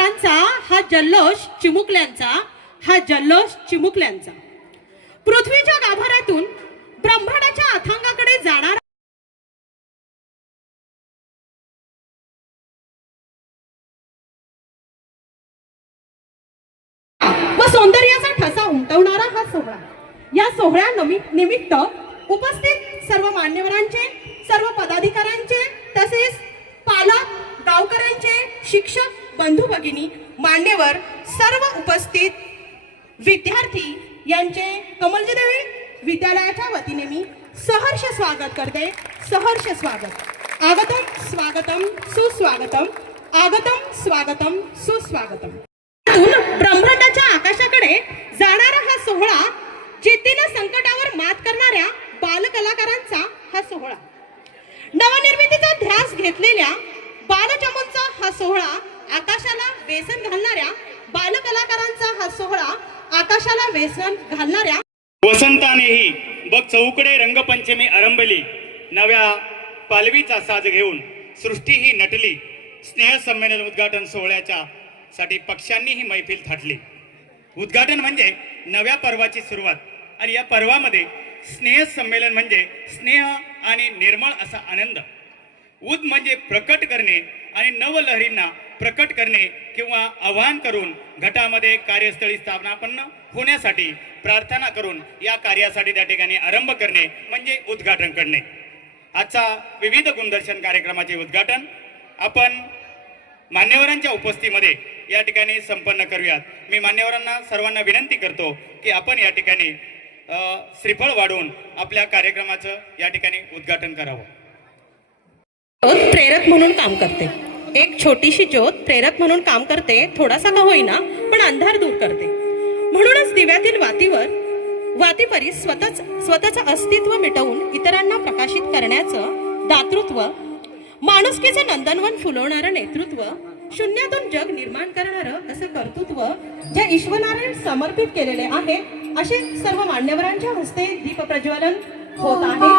कलाकारांचा हा जल्लोष चिमुकल्यांचा पृथ्वीच्या गाभाऱ्यातून ब्रह्मांडाच्या अथांगाकडे जाणारा व सौंदर्याचा ठसा उमटवणारा हा सोहळा. या सोहळ्या निमित्त उपस्थित सर्व मान्यवरांचे, सर्व पदाधिकाऱ्यांचे, तसेच पालक, गावकऱ्यांचे, शिक्षक, बंधू भगिनी, मान्यवर, सर्व उपस्थित विद्यार्थी यांचे कमलजीदेवी विद्यालयाच्या वतीने मी सहर्ष स्वागत करते. सहर्ष स्वागत. आगतम स्वागतम सुस्वागतम, आगतम स्वागतम सुस्वागतम. ब्रह्मांडाच्या आकाशाकडे जाणारा हा सोहळा, जिद्दीने संकटावर मात करणाऱ्या बालकलाकारांचा हा सोहळा, नवनिर्मितीचा ध्यास घेतलेल्या बालचमूंचा हा सोहळा, आकाशाला वेसन घालणाऱ्या बालकलाकारांचा हा सोहळा, आकाशाला वेसन घालणाऱ्या वसंतानेही बघ चौकडे रंगपंचमी आरंभली, नव्या पालवीचा साज घेऊन सृष्टी ही नटली. स्नेह संमेलन उद्घाटन सोहळ्याच्या साठी पक्षांनी ही मैफिल थाटली. उद्घाटन म्हणजे नव्या पर्वाची सुरुवात आणि या पर्वामध्ये स्नेह संमेलन म्हणजे स्नेह आणि निर्मळ असा आनंद. उद म्हणजे प्रकट करणे आणि नवलहरींना प्रकट करणे किंवा आवाहन करून घटामध्ये कार्यस्थळी स्थापनापन्न होण्यासाठी प्रार्थना करून या कार्यासाठी त्या ठिकाणी आरंभ करणे म्हणजे उद्घाटन करणे. आजचा विविध गुणदर्शन कार्यक्रमाचे उद्घाटन आपण मान्यवरांच्या उपस्थितीमध्ये या ठिकाणी संपन्न करूयात. मी मान्यवरांना सर्वांना विनंती करतो की आपण या ठिकाणी श्रीफळ वाढवून आपल्या कार्यक्रमाचं या ठिकाणी उद्घाटन करावं. प्रेरक म्हणून काम करते. एक छोटीशी ज्योत प्रेरक म्हणून काम करते. थोडासा का होईना पण अंधार दूर करते. म्हणूनच दिव्यातील वातीपरी स्वतःचं अस्तित्व मिटवून इतरांना प्रकाशित करण्याचं दातृत्व, माणुसकीचं नंदनवन फुलवणारं नेतृत्व, शून्यातून जग निर्माण करणारं असं कर्तृत्व जे ईश्वराने समर्पित केलेले आहे, असे सर्व मान्यवरांच्या हस्ते दीप प्रज्वलन होत आहे.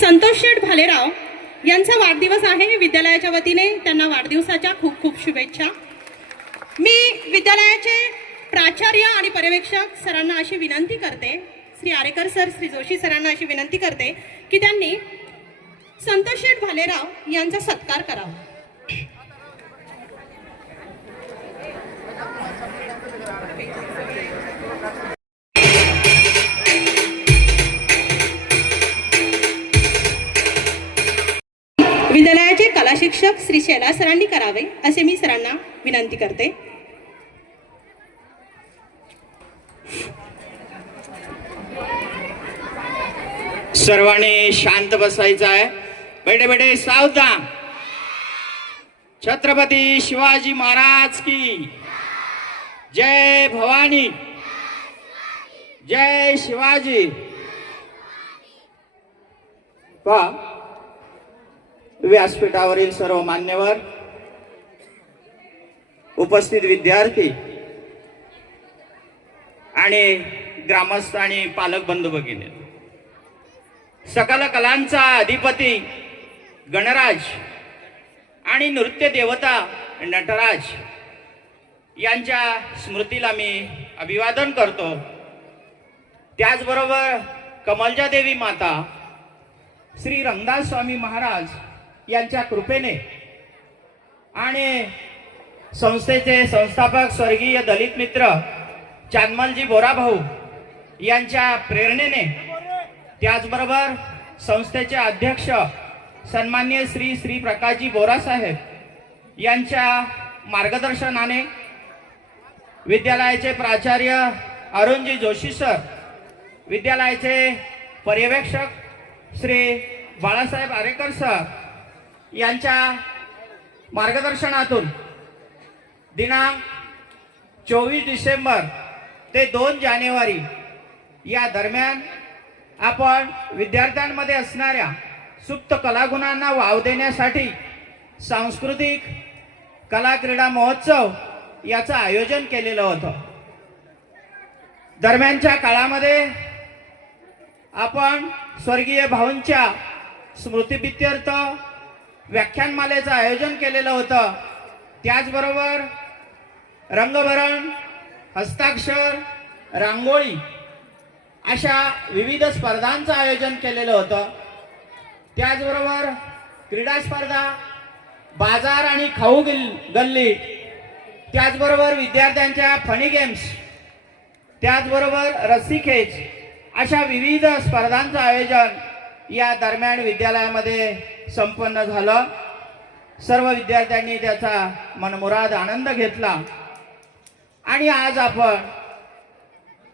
संतोष शेठ भालेराव यांचा वाढदिवस आहे. विद्यालयाच्या वतीने त्यांना वाढदिवसाच्या खूप खूप शुभेच्छा. मी विद्यालयाचे प्राचार्य आणि पर्यवेक्षक सरांना अशी विनंती करते, श्री आरेकर सर, श्री जोशी सरांना अशी विनंती करते की त्यांनी संतोष शेठ भालेराव यांचा सत्कार करावा. विद्यालयाचे कला शिक्षक श्री शैला सरांनी करावे असे मी सरांना विनंती करते. सर्वांनी शांत बसायचं आहे. बेटे बेटे सावधान. छत्रपती शिवाजी महाराज की जय. भवानी जय शिवाजी. पहा, व्यासपीठावरील सर्व मान्यवर, उपस्थित विद्यार्थी आणि ग्रामस्थ आणि पालक बंधू भगिनी, सकल कलांचा अधिपती गणराज आणि नृत्य देवता नटराज यांच्या स्मृतीला मी अभिवादन करतो. त्याचबरोबर कमलजा देवी माता श्री रंगदास स्वामी महाराज यांच्या कृपेने आणि संस्थेचे संस्थापक स्वर्गीय दलित मित्र चांदमलजी बोराभाऊ यांच्या प्रेरणेने, त्याचबरोबर संस्थेचे अध्यक्ष सन्मान्य श्री श्री प्रकाशजी बोरा साहेब यांच्या मार्गदर्शनाने, विद्यालयाचे प्राचार्य अरुणजी जोशी सर, विद्यालयाचे पर्यवेक्षक श्री बाळासाहेब आरेकर सर यांच्या मार्गदर्शनातून दिनांक 24 डिसेंबर ते 2 जानेवारी या दरम्यान आपण विद्यार्थ्यांमध्ये असणाऱ्या सुप्त कलागुणांना वाव देण्यासाठी सांस्कृतिक कला क्रीडा महोत्सव याचं आयोजन केलेलं होतं. दरम्यानच्या काळामध्ये आपण स्वर्गीय भाऊंच्या स्मृतिप्रित्यर्थ व्याख्यानमालेचं आयोजन केलेलं होतं. त्याचबरोबर रंगभरण, हस्ताक्षर, रांगोळी अशा विविध स्पर्धांचं आयोजन केलेलं होतं. त्याचबरोबर क्रीडा स्पर्धा, बाजार आणि खाऊ गल्ली, त्याचबरोबर विद्यार्थ्यांच्या फनी गेम्स, त्याचबरोबर रस्सीखेच अशा विविध स्पर्धांचं आयोजन या दरम्यान विद्यालयामध्ये संपन्न झालं. सर्व विद्यार्थ्यांनी त्याचा मनमुराद आनंद घेतला आणि आज आपण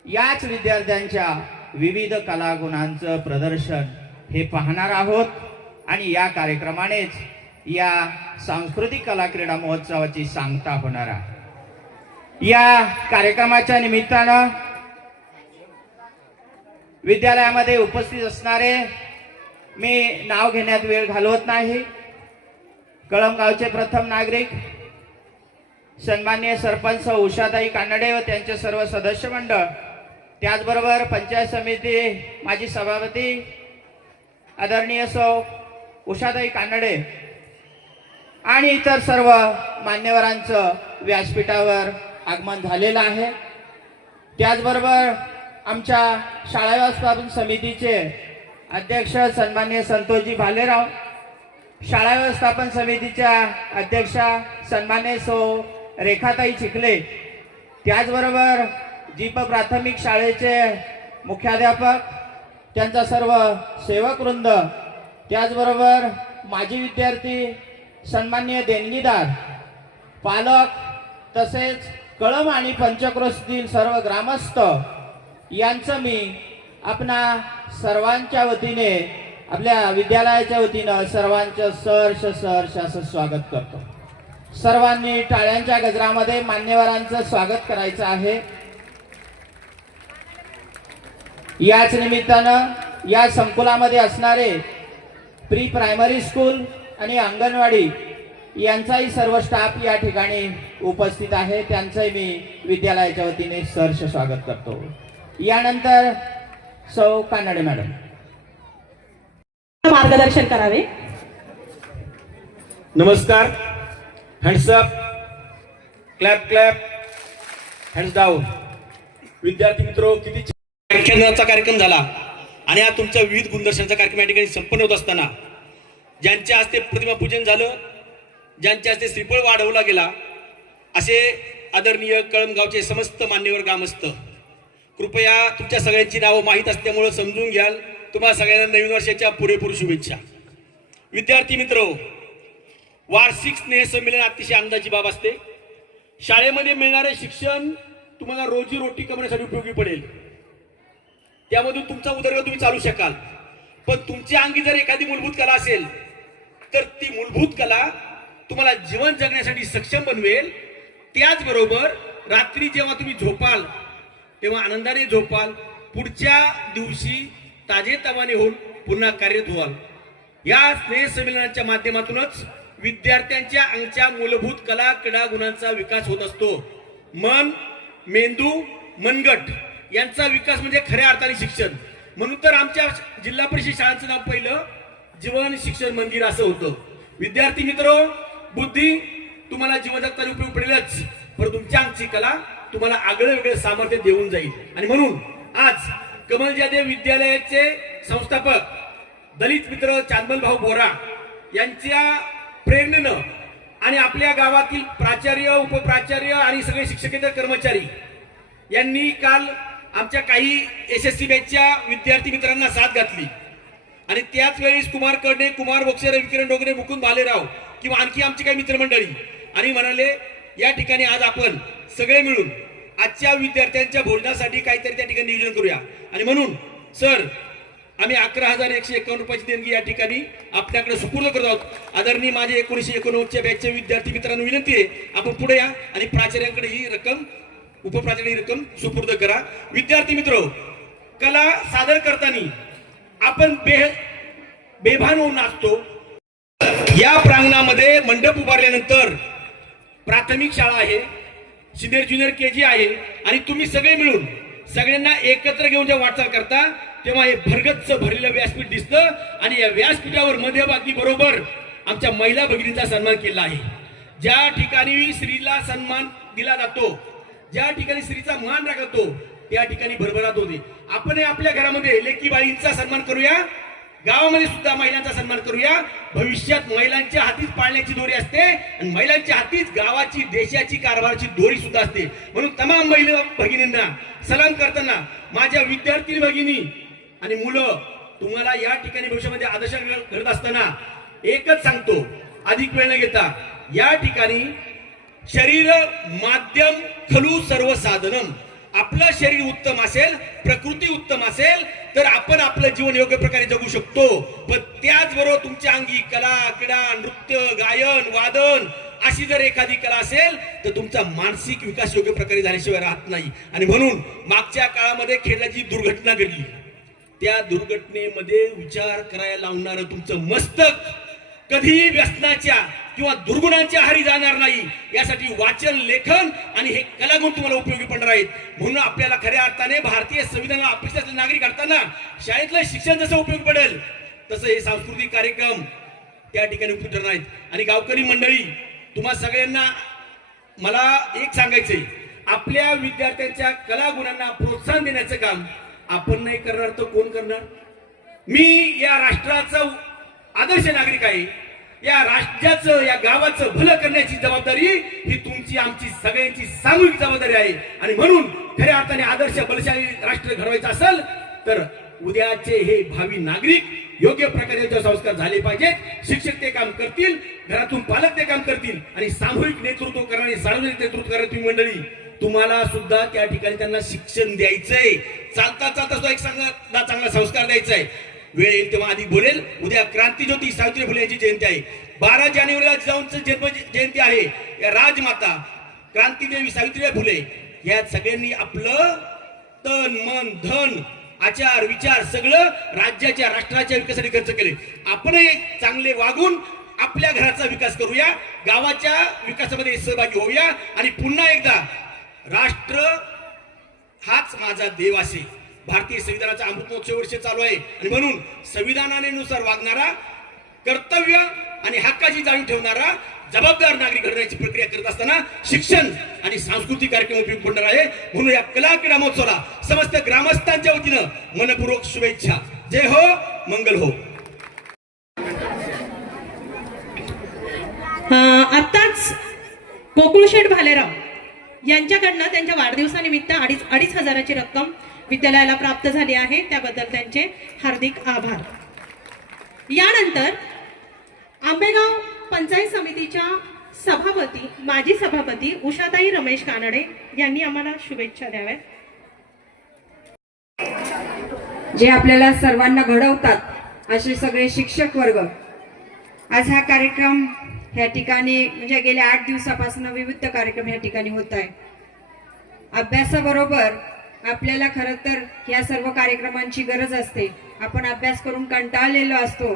याच विद्यार्थ्यांच्या विविध कलागुणांचं प्रदर्शन हे पाहणार आहोत आणि या कार्यक्रमानेच या सांस्कृतिक कला क्रीडा महोत्सवाची सांगता होणार आहे. या कार्यक्रमाच्या निमित्तानं विद्यालयामध्ये उपस्थित असणारे, मी नाव घेण्यात वेळ घालवत नाही, कळमगावचे प्रथम नागरिक सन्माननीय सरपंच उषाताई कानडे व त्यांचे सर्व सदस्य मंडळ, त्याचबरोबर पंचायत समिती माजी सभापती आदरणीय सौ उषाताई कानडे आणि इतर सर्व मान्यवरांचं व्यासपीठावर आगमन झालेलं आहे. त्याचबरोबर आमच्या शाळा व्यवस्थापन समितीचे अध्यक्ष सन्माननीय संतोषजी भालेराव, शाळा व्यवस्थापन समितीच्या अध्यक्षा सन्माननीय सौ रेखाताई चिखले, त्याचबरोबर जीप प्राथमिक शाळेचे मुख्याध्यापक, त्यांचा सर्व सेवक वृंद, त्याचबरोबर माजी विद्यार्थी, सन्माननीय देणगीदार, पालक, तसेच कळम आणि पंचक्रोशीतील सर्व ग्रामस्थ यांचं मी आपणा सर्वांच्या वतीने, आपल्या विद्यालयाच्या वतीनं सर्वांचं सहर्ष असं स्वागत करतो. सर्वांनी टाळ्यांच्या गजरामध्ये मान्यवरांचं स्वागत करायचं आहे. याच निमित्तानं या संकुलामध्ये असणारे प्री प्रायमरी स्कूल आणि अंगणवाडी यांचाही सर्व स्टाफ या ठिकाणी उपस्थित आहे. त्यांचंही मी विद्यालयाच्या वतीने सहर्ष स्वागत करतो. यानंतर सौ कानडे मॅडम मार्गदर्शन करावे. नमस्कार. Hands up, clap clap, hands down. विद्यार्थी मित्रो, किती व्याख्यानाचा कार्यक्रम झाला आणि हा तुमचा विविध गुणदर्शनाचा कार्यक्रम या ठिकाणी संपन्न होत असताना ज्यांच्या हस्ते प्रतिमा पूजन झालं, ज्यांच्या हस्ते श्रीफळ वाढवला गेला, असे आदरणीय कळमगावचे समस्त मान्यवर ग्रामस्थ, कृपया तुमच्या सगळ्यांची नावं माहीत असल्यामुळं समजून घ्याल. तुम्हाला सगळ्यांना नवीन वर्षाच्या पुरेपूर शुभेच्छा. विद्यार्थी मित्रो, वार्षिक स्नेहसंमेलन अतिशय आनंदाची बाब असते. शाळेमध्ये मिळणारे शिक्षण तुम्हाला रोजी रोटी कमवण्यासाठी उपयोगी पडेल. त्यामधून तुमचा उदरनिर्वाह तुम्ही चालू शकाल. पण तुमच्या अंगी जर एखादी मूलभूत कला असेल तर ती मूलभूत कला तुम्हाला जीवन जगण्यासाठी सक्षम बनवेल. त्याचबरोबर रात्री जेव्हा तुम्ही झोपाल तेव्हा आनंदाने झोपाल, पुढच्या दिवशी ताजेतवाने होऊन पुन्हा कार्यरत व्हाल. या स्नेह संमेलनाच्या माध्यमातूनच विद्यार्थ्यांच्या अंगच्या मूलभूत कला क्रीडा गुणांचा विकास होत असतो. मन, मेंदू, मनगट यांचा विकास म्हणजे खऱ्या अर्थाने शिक्षण. म्हणून तर आमच्या जिल्हा परिषद शाळांचं नाव पहिलं जीवन शिक्षण मंदिर असं होतं. विद्यार्थी मित्र, बुद्धी तुम्हाला जीवन जगताना उपयोग पडेलच, पण तुमच्या अंगची कला तुम्हाला आगळं वेगळं सामर्थ्य देऊन जाईल. आणि म्हणून आज कमलजादेव विद्यालयाचे संस्थापक दलित मित्र चांदमल भाऊ बोरा यांच्या प्रेरणेनं आणि आपल्या गावातील प्राचार्य, उपप्राचार्य आणि सगळे शिक्षकेतर कर्मचारी यांनी काल आमच्या काही SSC बॅचच्या विद्यार्थी मित्रांना साथ घातली. आणि त्याच वेळेस कुमार कडे, कुमार बोक्षे, रविकिरण डोगरे, मुकुंद भालेराव किंवा आणखी आमची काही मित्रमंडळी आणि म्हणाले या ठिकाणी आज आपण सगळे मिळून आजच्या विद्यार्थ्यांच्या भोजनासाठी काहीतरी त्या ठिकाणी नियोजन करूया. आणि म्हणून सर आम्ही 11,151 रुपयाची देणगी या ठिकाणी आपल्याकडे सुपूर्द करत आहोत. आदरणीय माझे 1989च्या बॅचचे विद्यार्थी मित्रांनो विनंती आहे, आपण पुढे या आणि प्राचार्यांकडे ही रक्कम, उपप्राचार्य ही रक्कम सुपूर्द करा. विद्यार्थी मित्र, कला सादर करताना आपण बेभान होऊन नाचतो. या प्रांगणामध्ये मंडप उभारल्यानंतर प्राथमिक शाळा आहे, सिनियर ज्युनियर KG आहे आणि तुम्ही सगळे मिळून सगळ्यांना एकत्र घेऊन जेव्हा वाटचाल करता तेव्हा हे भरगच्च भरलेलं व्यासपीठ दिसतं. आणि या व्यासपीठावर मध्यभागी बरोबर आमच्या महिला भगिनींचा सन्मान केला आहे. ज्या ठिकाणी स्त्रीला सन्मान दिला जातो, ज्या ठिकाणी स्त्रीचा मान राखला जातो, त्या ठिकाणी भरभराट होते. आपण आपल्या घरामध्ये लेकी बाळींचा सन्मान करूया, गावामध्ये सुद्धा महिलांचा सन्मान करूया. भविष्यात महिलांच्या हातीच पाळण्याची दोरी असते आणि महिलांच्या हातीच गावाची, देशाची, कारभाराची दोरी सुद्धा असते. म्हणून तमाम महिला भगिनींना सलाम करताना माझ्या विद्यार्थी भगिनी आणि मुलं, तुम्हाला या ठिकाणी भविष्यामध्ये आदर्श करत असताना एकच सांगतो, अधिक वेळ न घेता या ठिकाणी शरीर माध्यम खलु सर्व साधनम. आपलं शरीर उत्तम असेल, प्रकृती उत्तम असेल तर आपण आपलं जीवन योग्य प्रकारे जगू शकतो. पण त्याचबरोबर तुमच्या अंगी कला, क्रीडा, नृत्य, गायन, वादन अशी जर एखादी कला असेल तर तुमचा मानसिक विकास योग्य प्रकारे झाल्याशिवाय राहत नाही. आणि म्हणून मागच्या काळामध्ये खेळाची दुर्घटना घडली, त्या दुर्घटनेमध्ये विचार करायला लावणारं तुमचं मस्तक कधी व्यसनाच्या किंवा दुर्गुणांच्या आहारी जाणार नाही. यासाठी वाचन, लेखन आणि हे कलागुण तुम्हाला उपयोगी पडणार आहेत. म्हणून आपल्याला खऱ्या अर्थाने भारतीय संविधानाला अपेक्षित असलेले नागरिक घडताना शाळेतलं शिक्षण जसं उपयोगी पडेल तसं हे सांस्कृतिक कार्यक्रम त्या ठिकाणी उपयोगी ठरणार आहेत. आणि गावकरी मंडळी, तुम्हा सगळ्यांना मला एक सांगायचंय, आपल्या विद्यार्थ्यांच्या कलागुणांना प्रोत्साहन देण्याचं काम आपण नाही करणार तर कोण करणार? मी या राष्ट्राचा आदर्श नागरिक आहे. या राज्याचं, या गावाचं भलं करण्याची जबाबदारी ही तुमची, आमची, सगळ्यांची सामूहिक जबाबदारी आहे. आणि म्हणून खऱ्या अर्थाने आदर्श बलशाली राष्ट्र घडवायचं असेल तर उद्याचे हे भावी नागरिक योग्य प्रकारे संस्कार झाले पाहिजेत. शिक्षक ते काम करतील, घरातून पालक ते काम करतील आणि सामूहिक नेतृत्व करणारे, सार्वजनिक नेतृत्व करणारी तुम्ही मंडळी, तुम्हाला सुद्धा त्या ठिकाणी त्यांना शिक्षण द्यायचंय. चालता चालता सुद्धा एक चांगला संस्कार द्यायचा आहे. वेळ येईल तेव्हा अधिक बोलेल. उद्या क्रांतीज्योती सावित्री फुले यांची जयंती आहे. 12 जानेवारीला जिजाऊंची जन्म जयंती आहे. या राजमाता क्रांतीदेवी सावित्रीबाई फुले या सगळ्यांनी आपलं तन, मन, धन, आचार, विचार सगळं राज्याच्या, राष्ट्राच्या विकासासाठी खर्च केले. आपणही चांगले वागून आपल्या घराचा विकास करूया, गावाच्या विकासामध्ये सहभागी होऊया आणि पुन्हा एकदा राष्ट्र हाच माझा देव असे. भारतीय संविधानाचा अमृत महोत्सव वर्ष चालू आहे आणि म्हणून संविधानानुसार वागणारा, कर्तव्य आणि हक्काची जाणीव ठेवणारा जबाबदार नागरिक घडण्याची प्रक्रिया करत असताना शिक्षण आणि सांस्कृतिक कार्यक्रम उपयोग पडणार आहे. म्हणून या कला क्रीडा महोत्सवाला समस्त ग्रामस्थांच्या वतीनं मनपूर्वक शुभेच्छा. जय हो, मंगल हो. आताच गोकुळशेठ भालेराव यांच्याकडनं त्यांच्या वाढदिवसानिमित्त अडीच हजाराची रक्कम विद्यालयाला प्राप्त झाली आहे. त्याबद्दल त्यांचे हार्दिक आभार. यानंतर आंबेगाव पंचायत समितीच्या सभापती, माजी सभापती उषाताई रमेश कानडे यांनी आम्हाला शुभेच्छा द्याव्यात. जे आपल्याला सर्वांना घडवतात असे सगळे शिक्षक वर्ग, आज हा कार्यक्रम ह्या ठिकाणी म्हणजे गेल्या 8 दिवसापासून विविध कार्यक्रम ह्या ठिकाणी होत आहे. अभ्यासाबरोबर आपल्याला खरं तर या सर्व कार्यक्रमांची गरज असते. आपण अभ्यास करून कंटाळलेलो असतो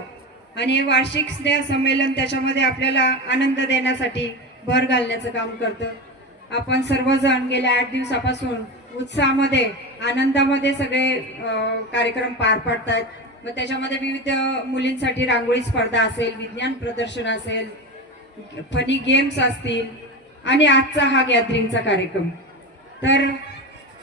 आणि हे वार्षिक स्नेह संमेलन त्याच्यामध्ये आपल्याला आनंद देण्यासाठी भर घालण्याचं काम करतं. आपण सर्वजण गेल्या 8 दिवसापासून उत्साहामध्ये आनंदामध्ये सगळे कार्यक्रम पार पाडतात. मग त्याच्यामध्ये विविध मुलींसाठी रांगोळी स्पर्धा असेल, विज्ञान प्रदर्शन असेल, फनी गेम्स असतील आणि आजचा हा गॅदरिंगचा कार्यक्रम. तर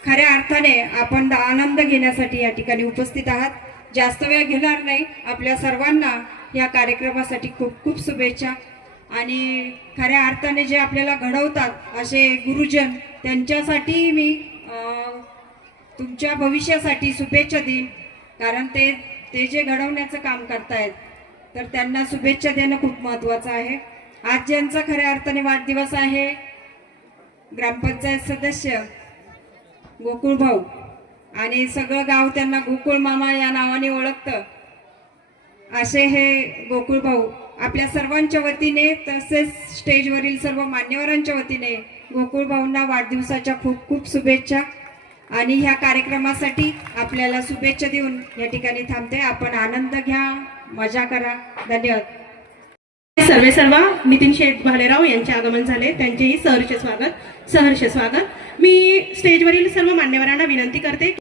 खऱ्या अर्थाने आपण आनंद घेण्यासाठी या ठिकाणी उपस्थित आहात. जास्त वेळ घेणार नाही. आपल्या सर्वांना या कार्यक्रमासाठी खूप खूप शुभेच्छा. आणि खऱ्या अर्थाने जे आपल्याला घडवतात असे गुरुजन, त्यांच्यासाठी मी तुमच्या भविष्यासाठी शुभेच्छा देईन. कारण ते जे घडवण्याचं काम करतायत तर त्यांना शुभेच्छा देणं खूप महत्त्वाचं आहे. आज ज्यांचा खऱ्या अर्थाने वाढदिवस आहे, ग्रामपंचायत सदस्य गोकुळ भाऊ, आणि सगळं गाव त्यांना गोकुळ मामा या नावाने ओळखतं, असे हे गोकुळ भाऊ, आपल्या सर्वांच्या वतीने तसेच स्टेजवरील सर्व मान्यवरांच्या वतीने गोकुळ भाऊंना वाढदिवसाच्या खूप खूप शुभेच्छा. आणि ह्या कार्यक्रमासाठी आपल्याला शुभेच्छा देऊन या ठिकाणी थांबते. आपण आनंद घ्या, मजा करा. धन्यवाद. सर्वेसर्वा नितीन शेठ भालेराव यांचे आगमन झाले, त्यांचेही सहर्ष स्वागत. मी स्टेजवरील सर्व मान्यवरांना विनंती करते,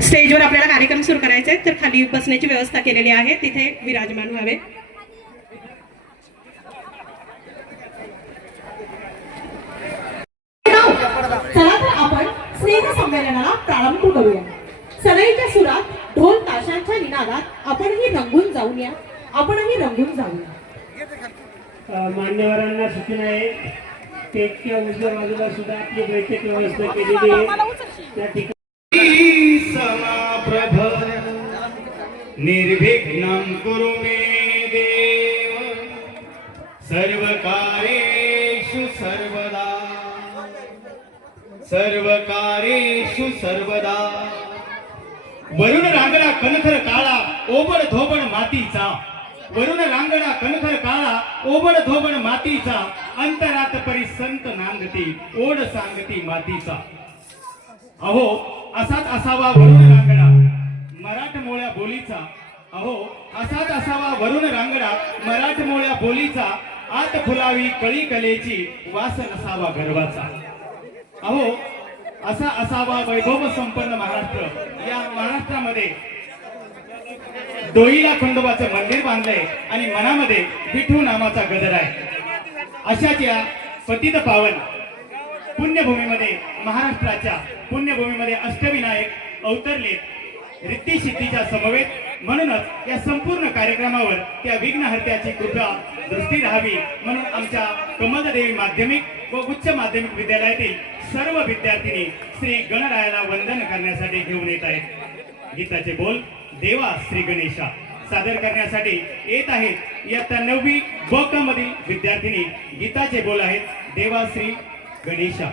स्टेजवर आपल्याला कार्यक्रम सुरू करायचा आहे, तर खाली बसण्याची व्यवस्था केलेली आहे, तिथे विराजमान व्हावे. चला तर आपण स्नेह संमेलनाला प्रारंभ करूया. सनईच्या सुरात, ढोल ताशांच्या निनादात आपणही रंगून जाऊया. मान्यवरांना सूचना आहे, स्टेजच्या उजव्या बाजूला सुद्धा आपली बैठक व्यवस्था केलेली आहे. त्या ठिकाणी समाप्रभ निर्विघ्नं कुरु मे देव सर्व कार्येषु सर्वदा. वरुण रांगडा कणखर काळा, ओबड धोबड मातीचा. वरुण रांगडा कणखर काळा, ओबड धोबड मातीचा. अंतरात परी संत नांदती, ओढ सांगती मातीचा. अहो असाच असावा वरुण रांगडा मराठमोळ्या बोलीचा. अहो असाच असावा वरुण रांगडा मराठमोळ्या बोलीचा. आत फुलावी कळी कलेची, वास नसावा गर्वाचा. अहो असा असावा वैभव संपन्न महाराष्ट्र. या महाराष्ट्रामध्ये डोईला खंडोबाचं मंदिर बांधलंय आणि मनामध्ये विठू नामाचा गजर आहे. अशाच या पतित पावन पुण्यभूमीमध्ये, महाराष्ट्राच्या पुण्यभूमीमध्ये अष्टविनायक अवतरले रिद्धी सिद्धीच्या समवेत. म्हणूनच या संपूर्ण कार्यक्रमावर त्या विघ्नहर्त्याची कृपा दृष्टी राहावी म्हणून आमच्या कमलदेवी माध्यमिक व उच्च माध्यमिक विद्यालयातील सर्व विद्यार्थिनी श्री गणरायाला वंदन करण्यासाठी घेऊन येत आहेत. गीताचे बोल देवा श्री गणेशा सादर करण्यासाठी येत आहेत. इयत्ता 9वी ब क मधील विद्यार्थिनी गीताचे बोल आहेत देवा श्री गणेशा.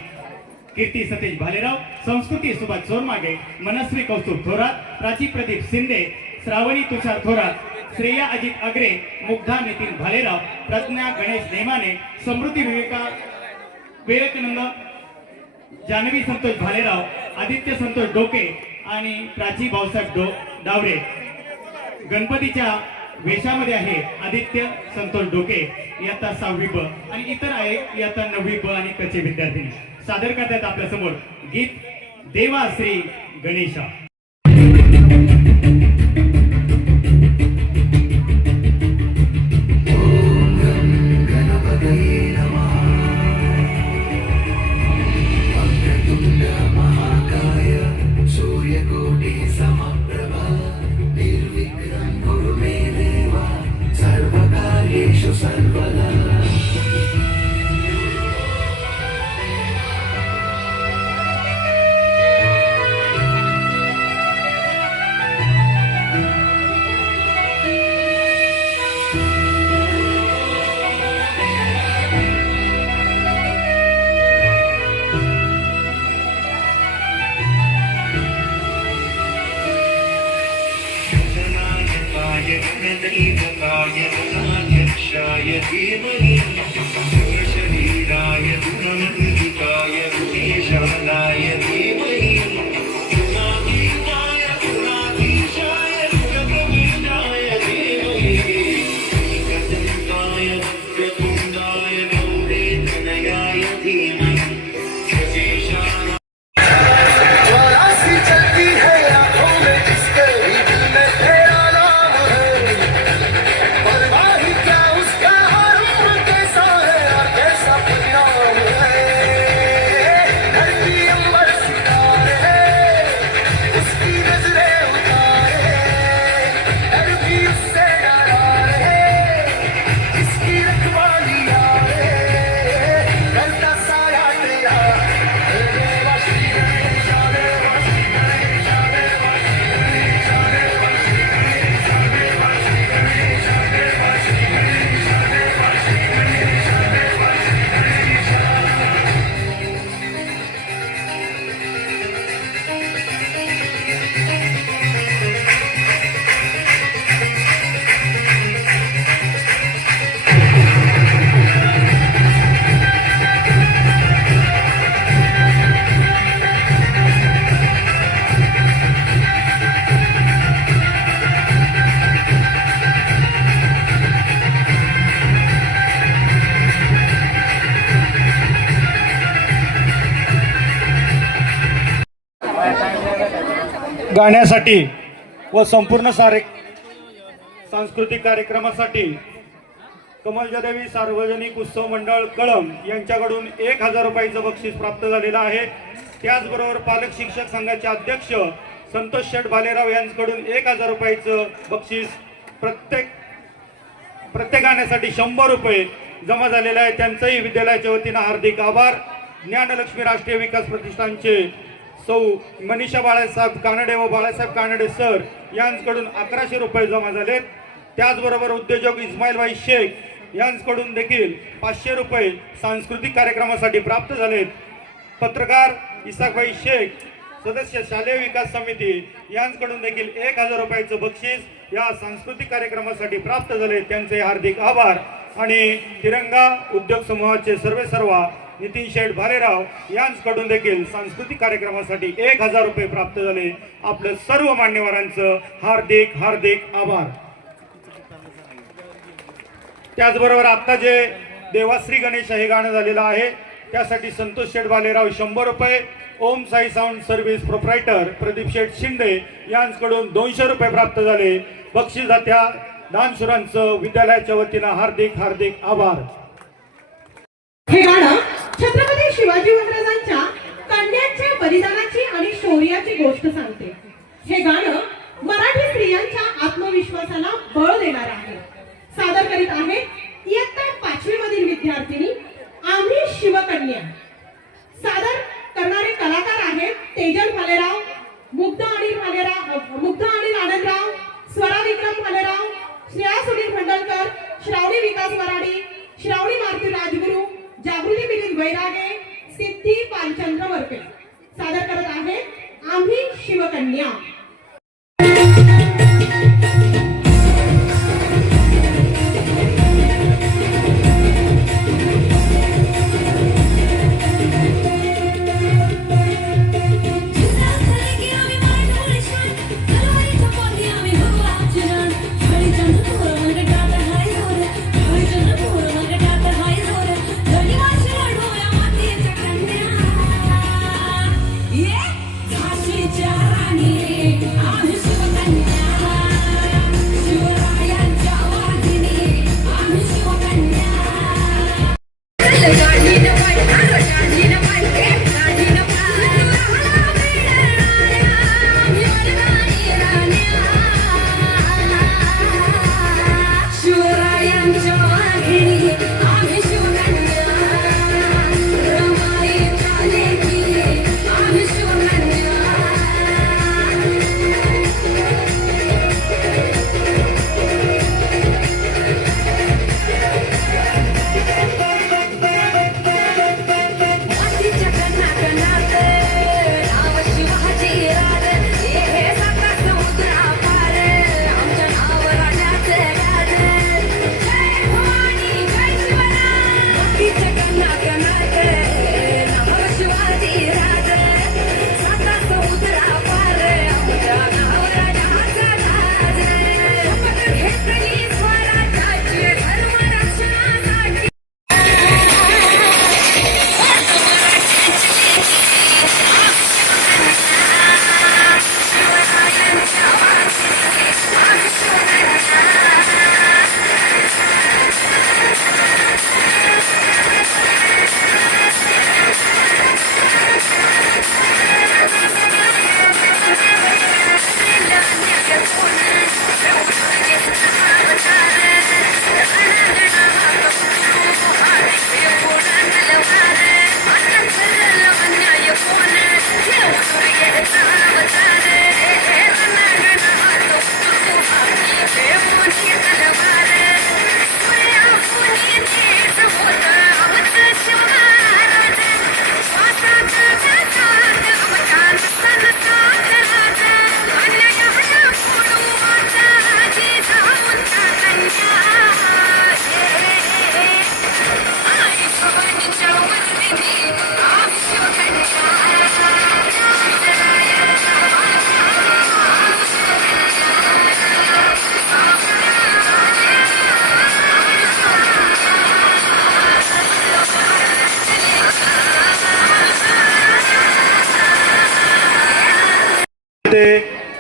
कीर्ती सतेज भालेराव, संस्कृती सुभाष चोरमागे, मनस्वी कौस्तुभ थोरात, प्राची प्रदीप शिंदे, श्रावणी तुषार थोरात, श्रेया अजित अग्रे, मुग्धा नितीन भालेराव, प्रज्ञा गणेश नेमाने, समृद्धी विवेकानंद, जानवी संतोष भालेराव, आदित्य संतोष डोके आणि प्राची भाऊसाहेब डावरे. गणपतीच्या वेशामध्ये आहे आदित्य संतोष डोके इयत्ता 6वी ब आणि इतर आहे इयत्ता 9वी ब आणि कच्चे विद्यार्थी. सादर करतात आपल्या समोर गीत देवा श्री गणेशा. शिवाय गुणदैवताय गुणाध्यक्षाय धीमहि शरीराय गुणमृदिकाय गुणेशानाय धीमहि गुणातीताय गुणाधीशाय गुणप्रवीणाय धीमहि एकदन्ताय वक्रतुण्डाय गौरीतनयाय धीमहि शशेषाणाय वाराणसी चलती है आंखों में जिसके भी दिल में तेरा नाम है परवाह ही क्या उसका रूप कैसा है और कैसा परिणाम है धरती अंबर सितारे उसकी नजरें उतारे डर भी उससे डरा रहे इसकी रखवाली यारे करता साया तेरा हे देवा श्री गणेश देवा श्री गणेश देवा श्री गणेश देवा श्री गणेश देवा श्री गणेश देवा श्री गणेश देवा श्री गणेश देवा श्री गणेश गाण्यासाठी व संपूर्ण सांस्कृतिक कार्यक्रमासाठी कमलजदेवी सार्वजनिक उत्सव मंडळ कळंब यांच्याकडून 1000 रुपयाचं बक्षीस प्राप्त झालेलं आहे. त्याचबरोबर पालक शिक्षक संघाचे अध्यक्ष संतोष शेठ भालेराव यांच्याकडून 1000 रुपयाचं बक्षीस प्रत्येक गाण्यासाठी 100 रुपये जमा झालेले आहे. त्यांचंही विद्यालयाच्या वतीनं हार्दिक आभार. ज्ञानलक्ष्मी राष्ट्रीय विकास प्रतिष्ठानचे सौ मनीषा बाळासाहेब कानडे व बाळासाहेब कानडे सर यांच्याकडून 1100 रुपये जमा झालेत. त्याचबरोबर उद्योजक इस्माईलभाई शेख यांच्याकडून देखील 500 रुपये सांस्कृतिक कार्यक्रमासाठी प्राप्त झालेत. पत्रकार इसाकभाई शेख सदस्य शालेय विकास समिती यांच्याकडून देखील 1000 रुपयाचं बक्षीस या सांस्कृतिक कार्यक्रमासाठी प्राप्त झाले. त्यांचे हार्दिक आभार. आणि तिरंगा उद्योग समूहाचे सर्वेसर्वा नितीन शेठ भालेराव यांच्याकडून देखील सांस्कृतिक कार्यक्रमासाठी 1000 रुपये प्राप्त झाले. आपल्या सर्व मान्यवरांचं हार्दिक हार्दिक आभार. त्याचबरोबर आता जे देवाश्री गणेश हे गाणं झालेलं आहे त्यासाठी संतोष शेठ भालेराव 100 रुपये, Om Sai sound service proprietor Pradeep Sheth Shinde यांच्याकडून 200 रुपये प्राप्त झाले. बक्षीसदात्या दानशूरांचं विद्यालयाच्या वतीनं हार्दिक हार्दिक आभार. हे गाणं छत्रपती शिवाजी महाराजांच्या कन्यांच्या बलिदानाची आणि शौर्याची गोष्ट सांगते. हे गाणं मराठी स्त्रियांच्या आत्मविश्वासाला बळ देणार आहे. सादर करीत आहे इयत्ता 5वी मधील विद्यार्थिनी आम्ही शिवकन्या. सादर करणारे कलाकार आहेत तेजल भालेराव, मुग्धा अनिल आनंदराव, स्वरा विक्रम भालेराव, श्रेया सुनील खंडलकर, श्रावणी विकास वराडी, श्रावणी मारुती राजगुरू, जागृती मिलिंद वैरागे, सिद्धी पालचंद्र वरपे. सादर करत आहेत आम्ही शिवकन्या.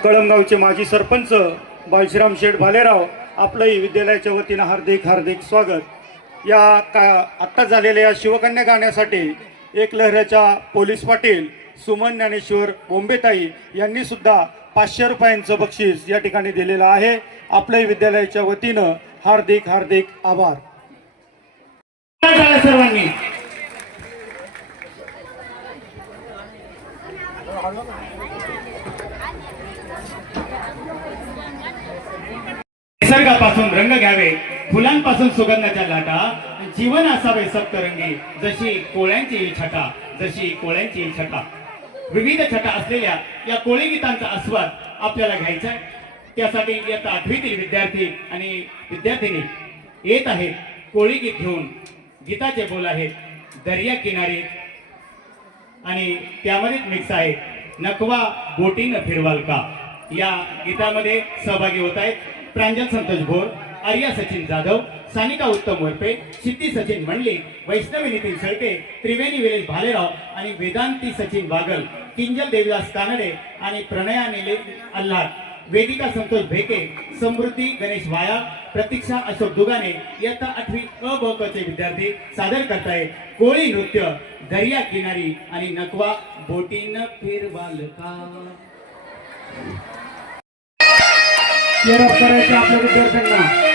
कळमगावचे माजी सरपंच बाळशीराम शेठ भालेराव आपलंही विद्यालयाच्या वतीनं हार्दिक हार्दिक स्वागत. या आत्ता झालेल्या या शिवकन्या गाण्यासाठी एक लहराच्या पोलीस पाटील सुमन ज्ञानेश्वर बोंबेताई यांनी सुद्धा 500 रुपयांचं बक्षीस या ठिकाणी दिलेलं आहे. आपल्याही विद्यालयाच्या वतीनं हार्दिक हार्दिक आभार. सर्वांनी निसर्गापासून रंग घ्यावे, फुलांपासून सुगंधाच्या लाटा, जीवन असावे सप्तरंगी, जशी कोळ्यांची छटा, जशी कोळ्यांची छटा. विविध छटा असलेल्या या कोळी गीतांचा आस्वाद आपल्याला घ्यायचा आहे. त्यासाठी इयत्ता 8वीतील विद्यार्थी आणि विद्यार्थिनी येत आहेत. कोळी गीत घेऊन. गीताचे बोल आहेत दर्या किनारी आणि त्यामध्येच मिक्स आहे नकवा बोटीनं फिरवाल का. या गीतामध्ये सहभागी होत आहेत प्रांजल संतोष भोर, आर्या सचिन जाधव, सानिका उत्तम वरपे, सिद्धी सचिन मंडली, वैष्णवी नितीन सळके, त्रिवेणी विलेश भालेराव आणि वेदांती सचिन बागल, किंजल देवदास कानडे आणि प्रणया निलेश अल्हाद, वेदिका संतोष भेके, समृद्धी गणेश वाया, प्रतीक्षा अशोक दुगाने इयत्ता 8वी अ ब क चे विद्यार्थी सादर करतायत कोळी नृत्य दर्या किनारी आणि नकवा बोटीनं फिरवाल का. करायचं आपल्या विद्यार्थ्यांना.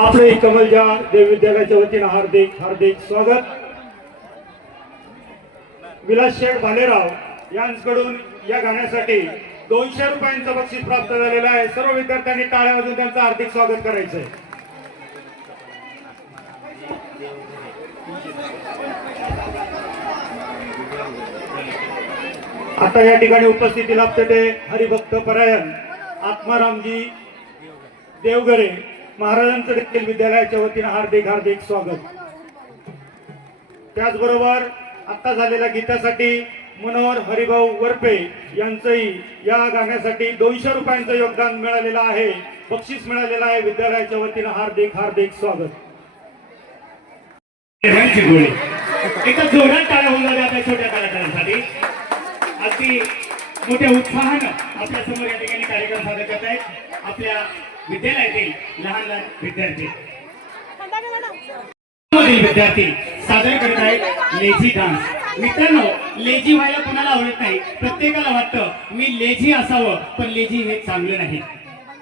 आपले कमलजा देव विद्यालयाच्या वतीनं हार्दिक हार्दिक स्वागत. विलास शेठ भालेराव यांच्याकडून या गाण्यासाठी 200 रुपयांचं बक्षीस प्राप्त झालेलं आहे. सर्व विद्यार्थ्यांनी टाळ्या वाजवून त्यांचं हार्दिक स्वागत करायचंय. आता या ठिकाणी उपस्थिती लाभते ते हरिभक्त परायण आत्मारामजी देवगरे महाराजांचं देखील विद्यालयाच्या वतीनं हार्दिक हार्दिक स्वागत. त्याचबरोबर आता झालेल्या गीतासाठी मनोहर हरिभाऊ वरपे यांचंही या गाण्यासाठी 200 रुपयांचं योगदान मिळालेलं आहे, बक्षीस मिळालेलं आहे. विद्यालयाच्या वतीनं हार्दिक हार्दिक स्वागत. एका जोरात टाळ्या होऊन जाते आपल्या छोट्या कलाकारांसाठी. अगदी मोठ्या उत्साहानं आपल्या समोर या ठिकाणी कार्यक्रम सादर करत आहेत आपल्या विद्यालयातील लहान लहान विद्यार्थी. विद्यार्थी सादर करत आहेत लेझी डान्स. मित्रांनो, लेझी व्हायला कोणाला आवडत नाही. प्रत्येकाला वाटतं मी लेझी असावं, पण लेझी हे चांगलं नाही.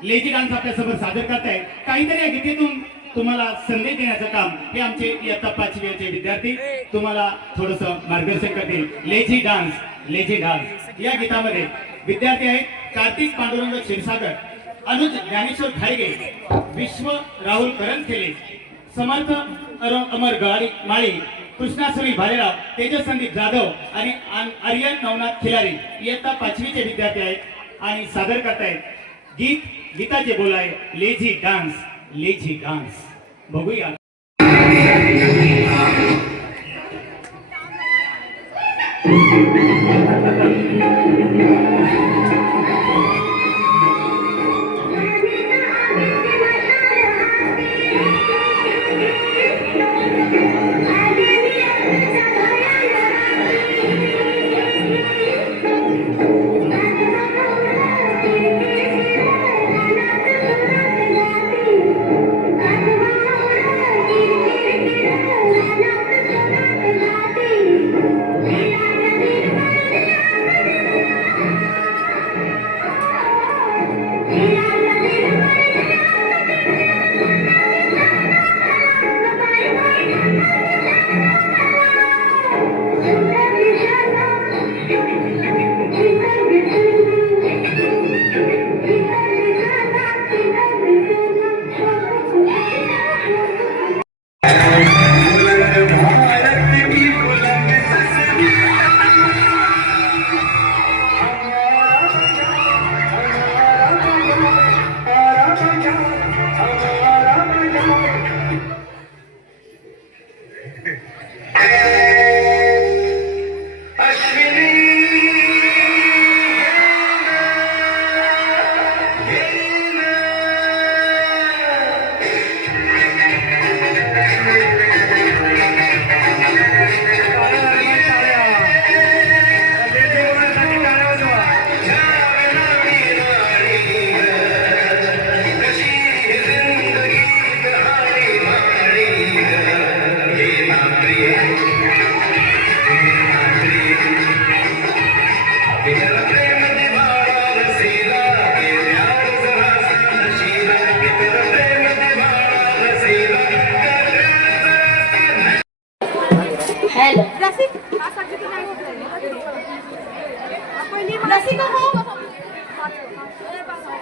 लेझी डान्स आपल्यासोबत सादर करतायत. काहीतरी या गीतेतून तुम्हाला संदेश देण्याचं काम हे आमचे इयत्ता 5वीचे विद्यार्थी तुम्हाला थोडस मार्गदर्शन करतील. लेझी डान्स, लेझी डान्स या गीतामध्ये विद्यार्थी आहेत कार्तिक पांडुरंग क्षीरसागर, अनुज ज्ञानेश्वर खाडगे, विश्व राहुल करंजखेले, समर्थ अमर माळी, कृष्णा सुनील भालेराव, तेजस संदीप जाधव आणि आर्यन नवनाथ खिलारी इयत्ता 5वीचे विद्यार्थी आहेत आणि सादर करतायत गीताचे बोल आहे लेझी डान्स. बघूया.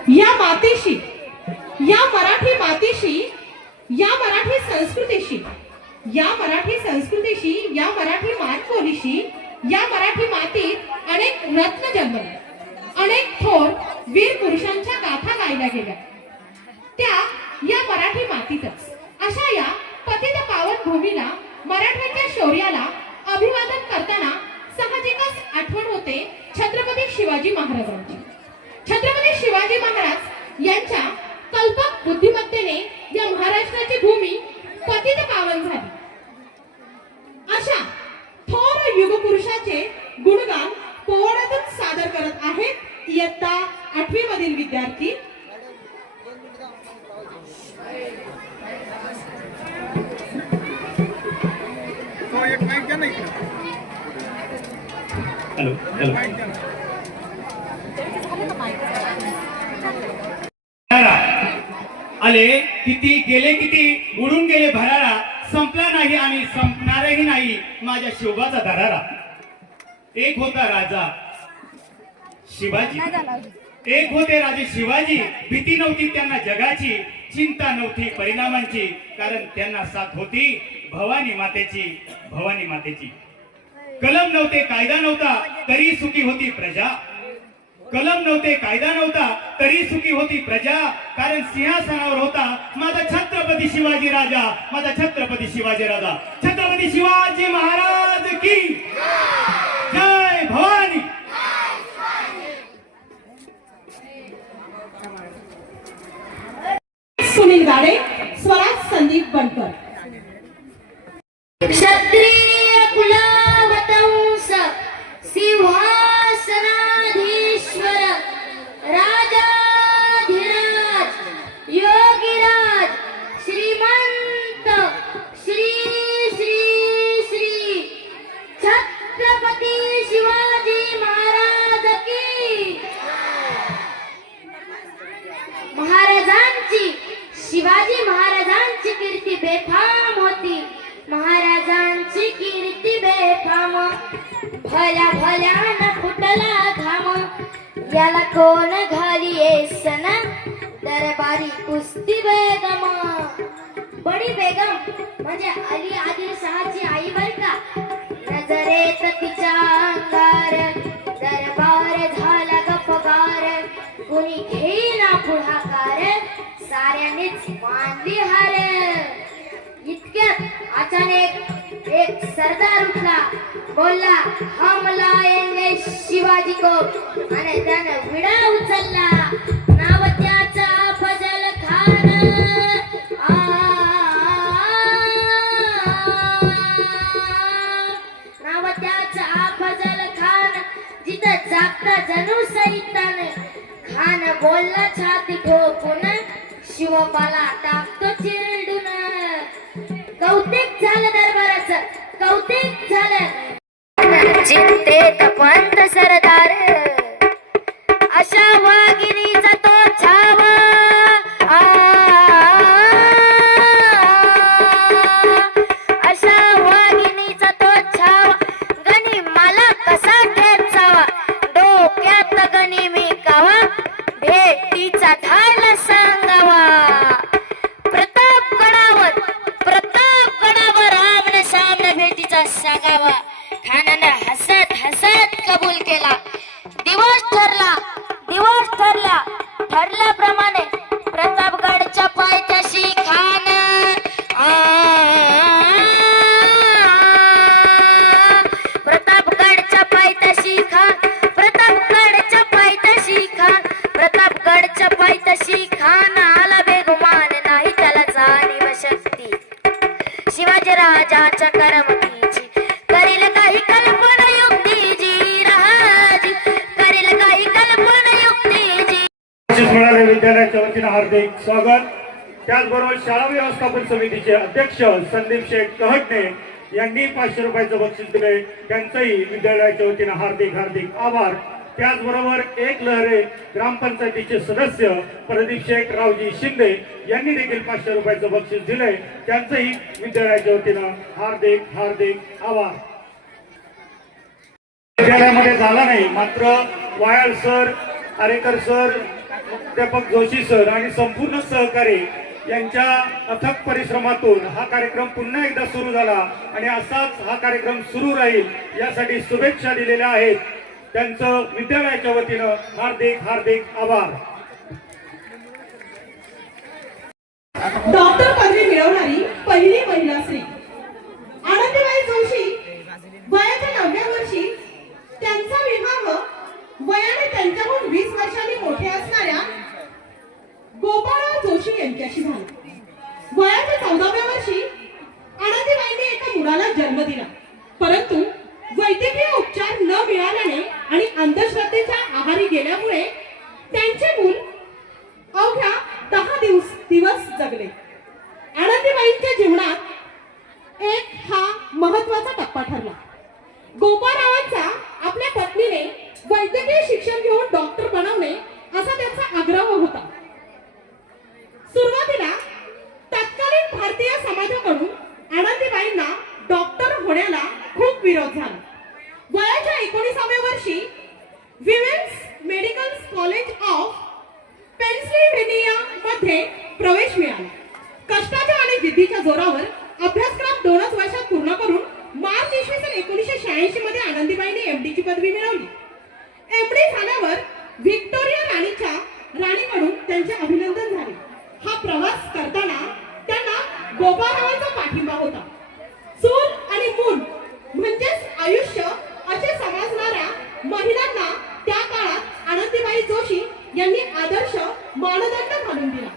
या मातेशी, या मराठी मातेशी, या मराठी संस्कृतीशी, या मराठी संस्कृतीशी, या मराठी मातबोलीशी, या मराठी मातीत अनेक रत्न जन्मले, अनेक थोर वीर पुरुषांच्या गाथा गायल्या गेल्या. त्या या मराठी मातीतच अशा या पतित पावन भूमीला, मराठ्यांच्या शौर्याला अभिवादन करताना साहजिकच आठवण होते छत्रपती शिवाजी महाराजांची. छत्रपती शिवाजी महाराज यांच्या कल्पक बुद्धिमत्तेने या महाराष्ट्राची भूमी पतित पावन झाली. अशा थोर युगपुरुषाचे गुणगान पोवाड्यातून सादर करत आहेत इयत्ता 8वी मधील विद्यार्थी. आले किती गेले, किती उडून गेले भरारा, संपला नाही आणि संपणारही नाही माझ्या शोभाचा दरारा. एक होता राजा शिवाजी, एक होते राजे शिवाजी. भीती नव्हती त्यांना जगाची, चिंता नव्हती परिणामांची, कारण त्यांना साथ होती भवानी मातेची. कलम नव्हते, कायदा नव्हता, तरी सुखी होती प्रजा. कलम नव्हते, कायदा नव्हता, तरी सुखी होती प्रजा. कारण सिंहासनावर होता माझा छत्रपती शिवाजी राजा, माझा छत्रपती शिवाजी राजा. छत्रपती शिवाजी महाराज की जय भवानी. सुनील गाडे, स्वराज संदीप बनकर. क्षत्रिय कुलवतंस सिंहासनाधीश्वर राजाधिराज योगीराज श्रीमंत श्री श्री श्री छत्रपती शिवाजी महाराज की. महाराजांची, शिवाजी महाराजांची कीर्ती बेफाम होती. महाराजांची कीर्ती बेफाम, भल्या भल्यान फुटला घाम. याला कोण घालिये सण, दरबारी कुस्ती बेगम. बडी बेगम म्हणजे अली आदिल शहाची आई बर का. नजरेत तिच्या अंगार दरबार झाला गपगार. कुणी घेईना पुढाकार साऱ्यांनीच मानली हार. इतक्यात अचानक एक सरदार उठला, बोलला हम लाएंगे शिवाजी को, आणि त्यानं विडा उचलला. नाव त्याचा फजल खान. नाव त्याचा फजल खान. जिथं जागता जणू सैतान. खान बोलला छाती ठोकून, शिवबाला टाकतो चिरडून. कौतिक झालं दरबाराचं, कौतिक झालं. चिंतेत पंत सरदार, अशा वागिनीचा तो छाव. अशा वागिनीचा तो छाव. गणी मला कसा ठेचावा, डोक्यात गणी मी कावा. भेटीचा धाडला सांगावा. आमने सामने भेटीचा सांगावा. खानानं हसत हसत कबूल केला. दिवस ठरला. ठरल्याप्रमाणे प्रतापगडच्या पायथ्याशी खान. प्रतापगडच्या पायथ्याशी खान. प्रतापगडच्या पायथ्याशी खान. प्रतापगडच्या पायथ्याशी खान आला बेगुमान, नाही त्याला जाणीव शक्ती. शिवाजी राजाच्या करमतीची करील काही कल्पना युक्तीची. राहाजी करील काही कल्पना युक्तीची. बक्षीस मिळाले विद्यालयाच्या वतीनं हार्दिक स्वागत. त्याचबरोबर शाळा व्यवस्थापन समितीचे अध्यक्ष संदीप शेठ कहटणे यांनी 500 रुपयाचं बक्षीस दिले. त्यांचंही विद्यालयाच्या वतीनं हार्दिक हार्दिक आभार. त्याचबरोबर एक लहरे ग्रामपंचायतीचे सदस्य प्रदीप शेठ रावजी शिंदे यांनी देखील 500 रुपयाचं बक्षीस दिले. त्यांचंही विद्यालयाच्या वतीनं हार्दिक हार्दिक आभार. विद्यालयामध्ये झाला नाही, मात्र वायाळ सर, आरेकर सर, मुख्याध्यापक जोशी सर आणि संपूर्ण सहकारी यांच्या अथक परिश्रमातून हा कार्यक्रम पुन्हा एकदा सुरू झाला आणि असाच हा कार्यक्रम सुरू राहील यासाठी शुभेच्छा दिलेल्या आहेत. त्यांचं विद्यालयाच्या वतीनं हार्दिक हार्दिक आभार. डॉक्टर पदवी मिळवणारी पहिली महिला श्री आनंदीबाई जोशी वयाच्या 9व्या वर्षी त्यांचा विवाह वयाने त्यांच्याहून 20 वर्षांनी मोठे असणाऱ्या गोपाळराव जोशी यांच्याशी झाला. वयाच्या 14व्या वर्षी आनंदीबाईंनी एका मुलाला जन्म दिला, परंतु वैद्यकीय उपचार न मिळाल्याने आणि अंधश्रद्धेच्या आहारी गेल्यामुळे त्यांचे मूल अवघ्या 10 दिवस जगले. आनंदीबाईंच्या जीवनात एक हा महत्वाचा टप्पा ठरला. गोपाळरावांचा आपल्या पत्नीने वैद्यकीय शिक्षण घेऊन डॉक्टर बनवणे असा त्यांचा आग्रह होता. सुरुवातीला तत्कालीन भारतीय समाजाकडून आनंदीबाईंना डॉक्टर होण्याला खूप विरोध झाला. वयाच्या 19व्या वर्षी विमेन्स मेडिकल कॉलेज ऑफ पेन्सिल्व्हेनिया मध्ये प्रवेश मिळाला. कष्टाच्या आणि जिद्दीच्या जोरावर अभ्यासक्रम 2च वर्षात पूर्ण करून मार्च 1986 मध्ये आनंदीबाईंनी MD ची पदवी मिळवली. MD झाल्यावर व्हिक्टोरिया राणीकडून त्यांचे अभिनंदन झाले. हा प्रवास करताना त्यांना गोपाळरावांचा पाठिंबा होता. चूल आणि मूल म्हणजेच आयुष्य असे समजणाऱ्या महिलांना त्या काळात आनंदीबाई जोशी यांनी आदर्श मानदंड घालून दिला.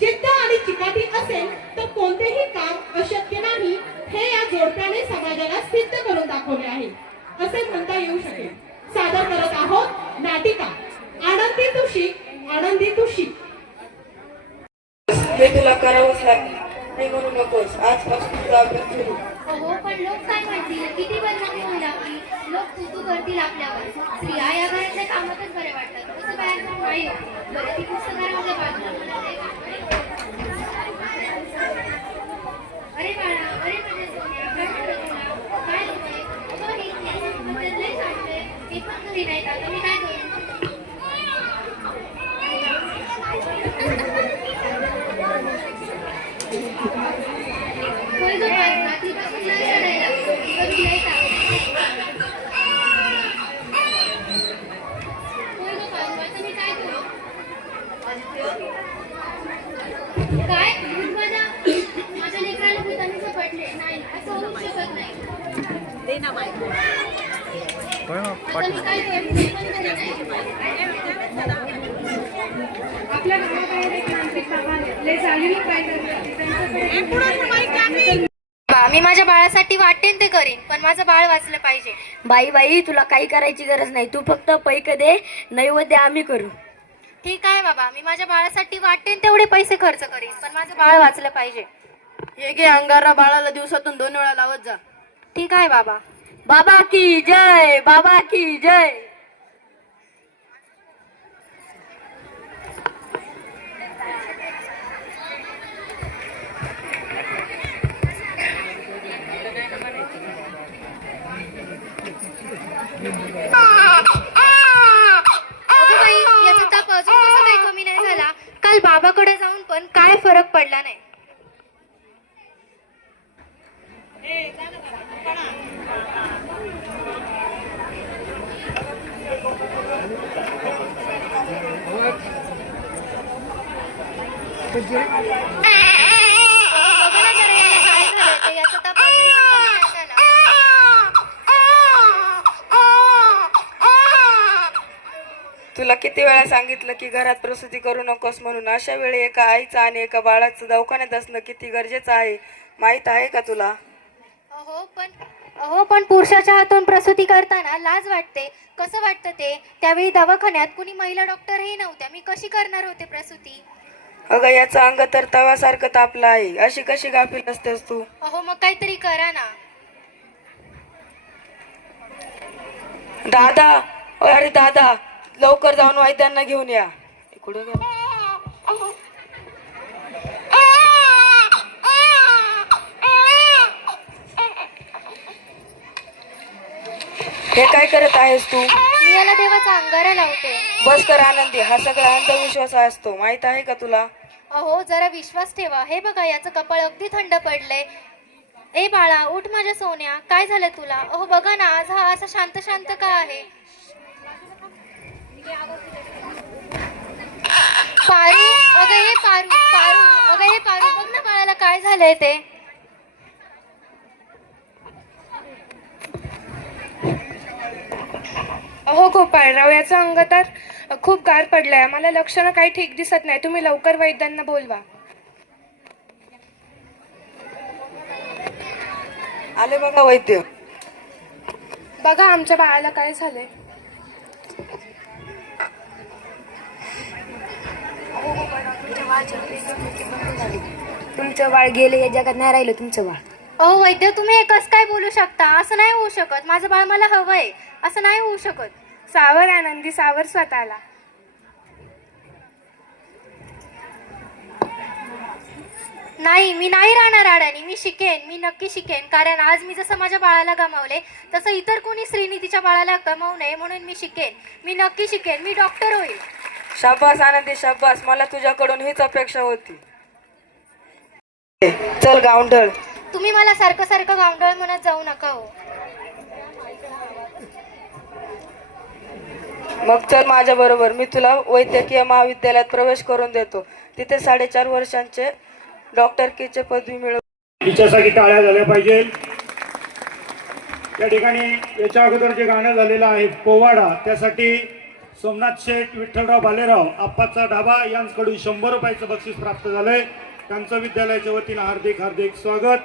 जिद्द आणि चिकाटी असेल तर कोणतेही काम अशक्य नाही हे या जोडप्याने समाजाला सिद्ध करून दाखवले आहे असे म्हणता येऊ शकेल. सादर करत आहोत नाटिका आनंदी तुशी आनंदी तुशी. हे तुला करावंच लागेल, नाही म्हणू नकोस. आजपासून तुझा अभ्यास सुरू. हो, पण लोक काय म्हणतील, किती बदनामी होईल आपली. लोक चुतू करतील आपल्यावर. स्त्रिया या घरातल्या कामातच बरे वाटतात, तसं बाहेर नाही होत. बरं, ती पुस्तकामध्ये बाजूला. अरे बाळा, अरे माझ्या सोन्या, काय झालं तुला? काय होतंय? अगं, हे इतिहासाबद्दल लय सांगतोय. हे पण घरी नाहीत, आता मी काय करू? आता मी काय करू ते पण कळत नाही. आपल्या गावाबाहेर एक तांत्रिक बाबा आहेत. लय झालेली पाहिजे मी माझ्या बाळासाठी वाटेन ते करीन, पण माझं बाळ वाचलं पाहिजे. बाई तुला काही करायची गरज नाही, तू फक्त पैक दे, नैवेद्य आम्ही करू. ठीक आहे बाबा, मी माझ्या बाळासाठी वाटेन तेवढे पैसे खर्च करीन, पण माझं बाळ वाचलं पाहिजे. हे घे अंगारा, बाळाला दिवसातून 2 वेळा लावत जा. ठीक आहे बाबा. बाबा की जय, बाबा की जय. अगं बाई, याचा ताप अजून कसं काही कमी नाही झाला. काल बाबाकडे जाऊन पण काय फरक पडला नाही. बघा ना जरा याला काय झालंय ते. याचा ताप अजून पण कमी नाही झाला. तुला किती वेळा सांगितलं की घरात प्रसूती करू नकोस म्हणून. अशा वेळी एका आईचं आणि एका बाळाचं दवाखान्यात असणं किती गरजेचं आहे माहित आहे का तुला? अहो पण पुरुषाच्या हातून प्रसूती करताना लाज वाटते. कसं वाटतं ते? त्यावेळी दवाखान्यात कुणी महिला डॉक्टरही नव्हत्या. मी कशी करणार होते प्रसूती? अगं याचं अंग तर तव्यासारखं तापलं आहे. अशी कशी गाफील असतेस तू? अहो मग काहीतरी करा ना. दादा, अरे दादा, लवकर जाऊन वैद्यांना घेऊन या. कुठे गेला? हे काय करत आहेस तू? मी याला देवाचा अंगारा लावते. बस कर आनंदी, हा सगळा अंधविश्वास असतो माहित आहे का तुला? अहो जरा विश्वास ठेवा. हे बघा याचं कपाळ अगदी थंड पडलंय. ए बाळा उठ माझ्या सोन्या, काय झालं तुला? अहो बघा ना, आज हा असा शांत शांत का आहे? पारू, अगं हे पारू, अगं हे पारू, बघ ना बाळाला काय झालंय ते. अहो गोपाळराव, याचं अंग तर खूप गार पडलंय. मला लक्षणं काही ठीक दिसत नाही. तुम्ही लवकर वैद्यांना बोलवा. आले बघा वैद्य. बघा आमच्या बाळाला काय झालंय. तुमचं बाळ गेले, या जगात नाही राहिलं तुमचं बाळ. अहो वैद्य, तुम्ही हे कसं काय बोलू शकता? असं नाही होऊ शकत. माझं बाळ मला हवंय. असं नाही होऊ शकत. सावर आनंदी, सावर स्वतःला. नाही, मी नाही राहणार अडाणी. मी शिकेन, मी नक्की शिकेन. कारण आज मी जसं माझ्या बाळाला गमावले तसं इतर कोणी स्त्रीनी तिच्या बाळाला गमावू नये म्हणून मी शिकेन. मी नक्की शिकेन. मी डॉक्टर होईल. शाबास आनंदी, शाबास. मला तुझ्याकडून हीच अपेक्षा होती. चल गावंढळ. तुम्ही मला सारखं सारखं गावंढळ म्हणत जाऊ नका हो. मग चल माझ्या बरोबर. मी तुला वैद्यकीय महाविद्यालयात प्रवेश करून देतो. तिथे 4.5 वर्षांचे डॉक्टरकीचे पदवी मिळव. तिच्यासाठी टाळ्या झाल्या पाहिजे. या ठिकाणी याच्या अगोदर जे गाणं झालेलं आहे पोवाडा, त्यासाठी सोमनाथ शेठ, विठ्ठलराव भालेराव, आप्पाचा ढाबा यांच्याकडून 100 रुपयाचं बक्षीस प्राप्त झालंय. त्यांचं विद्यालयाच्या वतीनं हार्दिक हार्दिक स्वागत.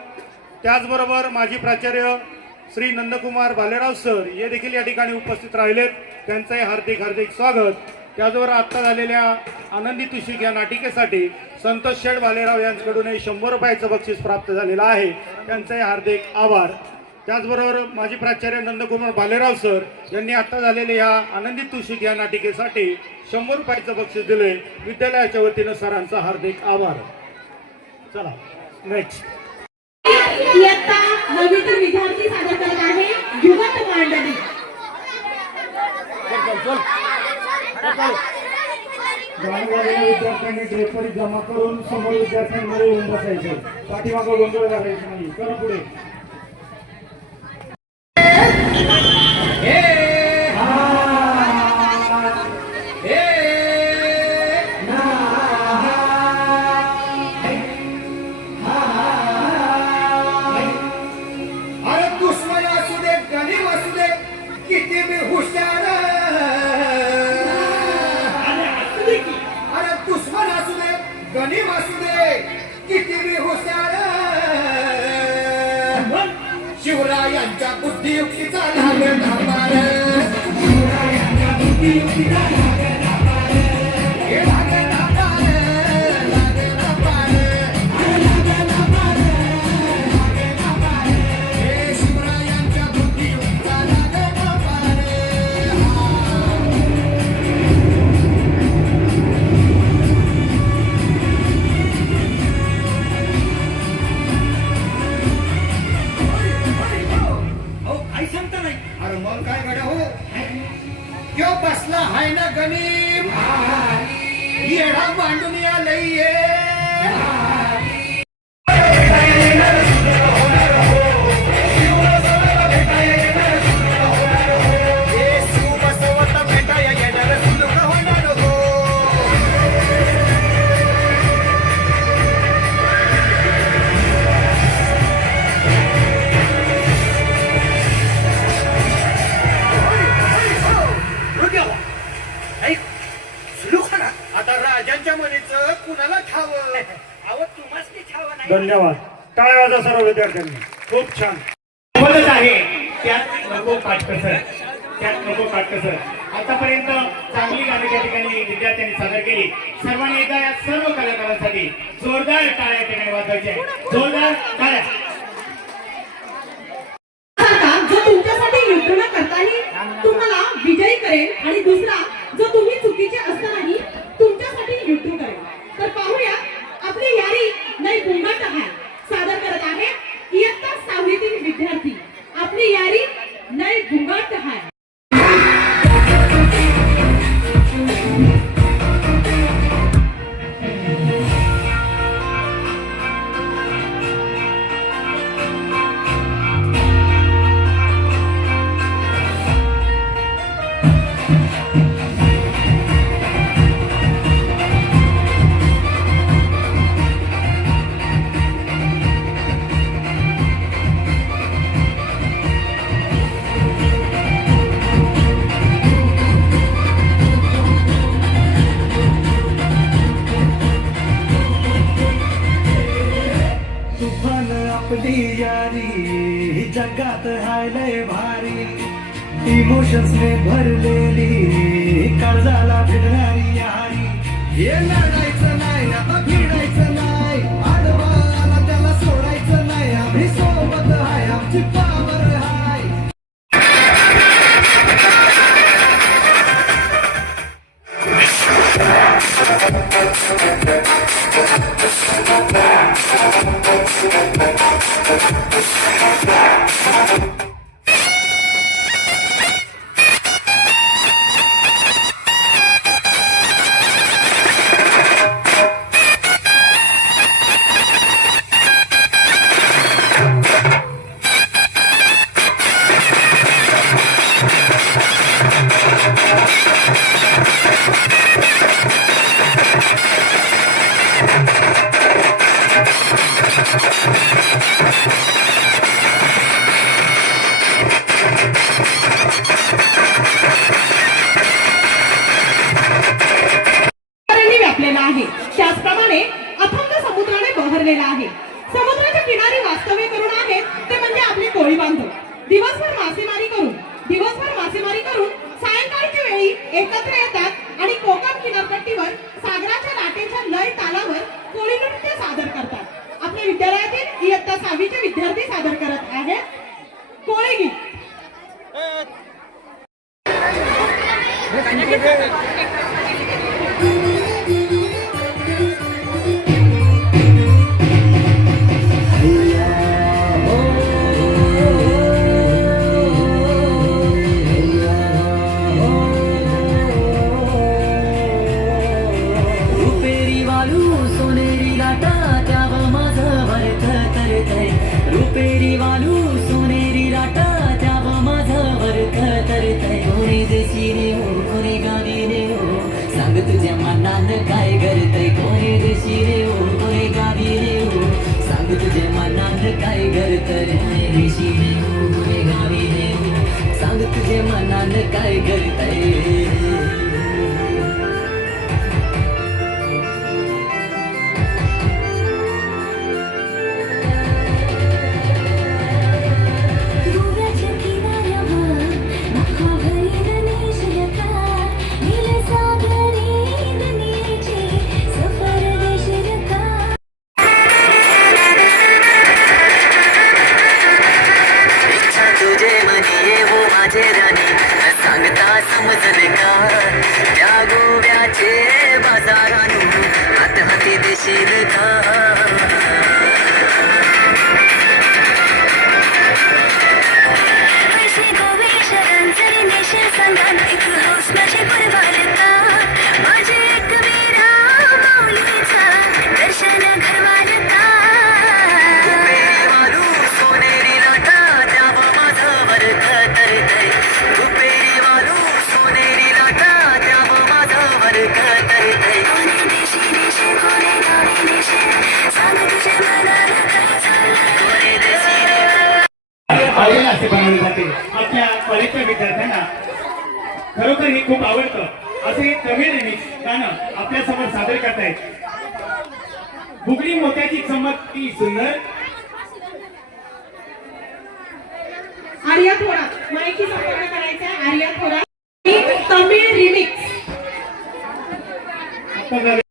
त्याचबरोबर माजी प्राचार्य श्री नंदकुमार भालेराव सर हे देखील या ठिकाणी उपस्थित राहिलेत. त्यांचंही हार्दिक हार्दिक स्वागत. त्याचबरोबर आत्ता झालेल्या आनंदी तुषिक या नाटिकेसाठी संतोष शेठ भालेराव यांच्याकडूनही 100 रुपयाचं बक्षीस प्राप्त झालेलं आहे. त्यांचंही हार्दिक आभार. त्याचबरोबर माजी प्राचार्य नंदकुमार भालेराव सर यांनी आत्ता झालेल्या ह्या आनंदी तुषिक या नाटिकेसाठी 100 रुपयाचं बक्षीस दिले. विद्यालयाच्या वतीनं सरांचा हार्दिक आभार. चला नेक्स्ट. इयत्ता 9वीतील विद्यार्थी सादर करत आहे युवक मांडणी. गाणगालेल्या विद्यार्थ्यांनी ड्रेपरी जमा करून समोर विद्यार्थ्यांमध्ये येऊन बसायचं. पाठीमागं गोंधळ घालायचं नाही. करा पुढे. अरे दुश्मन असू दे, गरीब असू दे, किती बी हुशार गणी वासुदे किती बी हुशार शिवरायांच्या बुद्धियुक्तीचा लागला पार शिवरायांच्या बुद्धियुक्तीचा लागला पार हे लागला पार लागला पार लागला पार लागला पार हे शिवरायांच्या बुद्धियुक्तीचा लागला पार अरे मग काय गड्या हो क्यों बसला हाय ना गणित येडा मांडून या लई आता राजांच्या मनीचं कुणाला ठावं अहो तुम्हाच ती ठावं नाही. धन्यवाद. टाळ्या वाजा सर्व विद्यार्थ्यांनी. खूप छान. बोलत आहे त्यात नको काटकसर, त्यात नको काटकसर. आतापर्यंत चांगली गाणी त्या ठिकाणी विद्यार्थ्यांनी सादर केली. सर्वांनी एकदा या सर्व कलाकारांसाठी जोरदार टाळ्या त्या ठिकाणी वाजवायच्या आहेत. जोरदार टाळ्या. जो तुमच्यासाठी युद्ध न करताही तुम्हाला विजयी करेल आणि दुसरा जो तुम्ही चुकीचे असतानाही तुमच्यासाठी युद्ध करेल. तर पाहूया आपली यारी नई घुंगट आहे सादर करत आहे इयत्ता 6वीतील विद्यार्थी. आपली यारी नई घुंगट आहे. तुफान आपली यारी जगात हाय लय भारी इमोशन्स ने भरलेली काळजाला भिडणारी यारी. हे लढायचं नाही आता भिडायचं नाही आडवाला त्याला सोडायचं नाही आम्ही सोबत हाय आमची पावर हाय. व्यापलेला आहे त्याचप्रमाणे अथंग समुद्राने बहरलेला आहे. समुद्राच्या किनारी वास्तव्य करून आहेत ते म्हणजे आपले कोळी बांधव. दिवसभर मासेमारी करून सायंकाळच्या वेळी एकत्र येतात आणि कोकण किनारपट्टीवर सागराच्या लाटेच्या लय तालावर कोळी नृत्य सादर करतात. आपल्या विद्यालयातील इयत्ता 6वीचे विद्यार्थी सादर करत आहेत कोळी गीत. रुपेरी वालू सोनेरी लाटा त्यावर माझं भरत तरतय. रुपेरी वालू सोनेरी लाटा त्यावर माझं भरत तरतय. कोणी देशी रे हो कोणी गावी रे हो सांग तुझ्या मनानं काय करतय. कोणी देशी रे हो कोणी गावी रे हो सांग तुझ्या मनानं काय करतय. देशी रे हो कोणी गावी रे हो सांग तुझ्या मनानं काय करतय. असे तमिळ रिमिक्स गाणं आपल्यासमोर सादर करतायत. बुगडी मोत्याची चमक ती सुंदर. आर्या थोरात माहिती संपूर्ण करायचा. आर्या थोरात तमिळ रिमिक्स. आता झाले.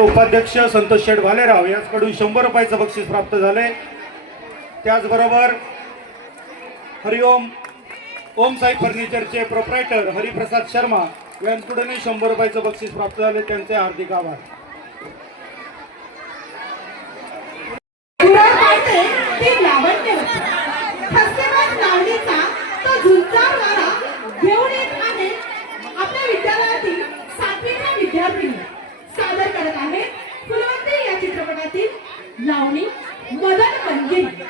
उपाध्यक्ष संतोष शेठ भालेराव यांच्याकडून 100 रुपयाचं बक्षीस प्राप्त झाले. त्याचबरोबर हरिओम ओम साई फर्निचरचे प्रोप्रायटर हरिप्रसाद शर्मा यांच्याकडूनही 100 रुपयाचं बक्षीस प्राप्त झाले. त्यांचे हार्दिक आभार. आपल्या विद्यालयातील 7वीच्या विद्यार्थिनी सादर करत आहे फुलवंती या चित्रपटातील लावणी मदन मंजिरी.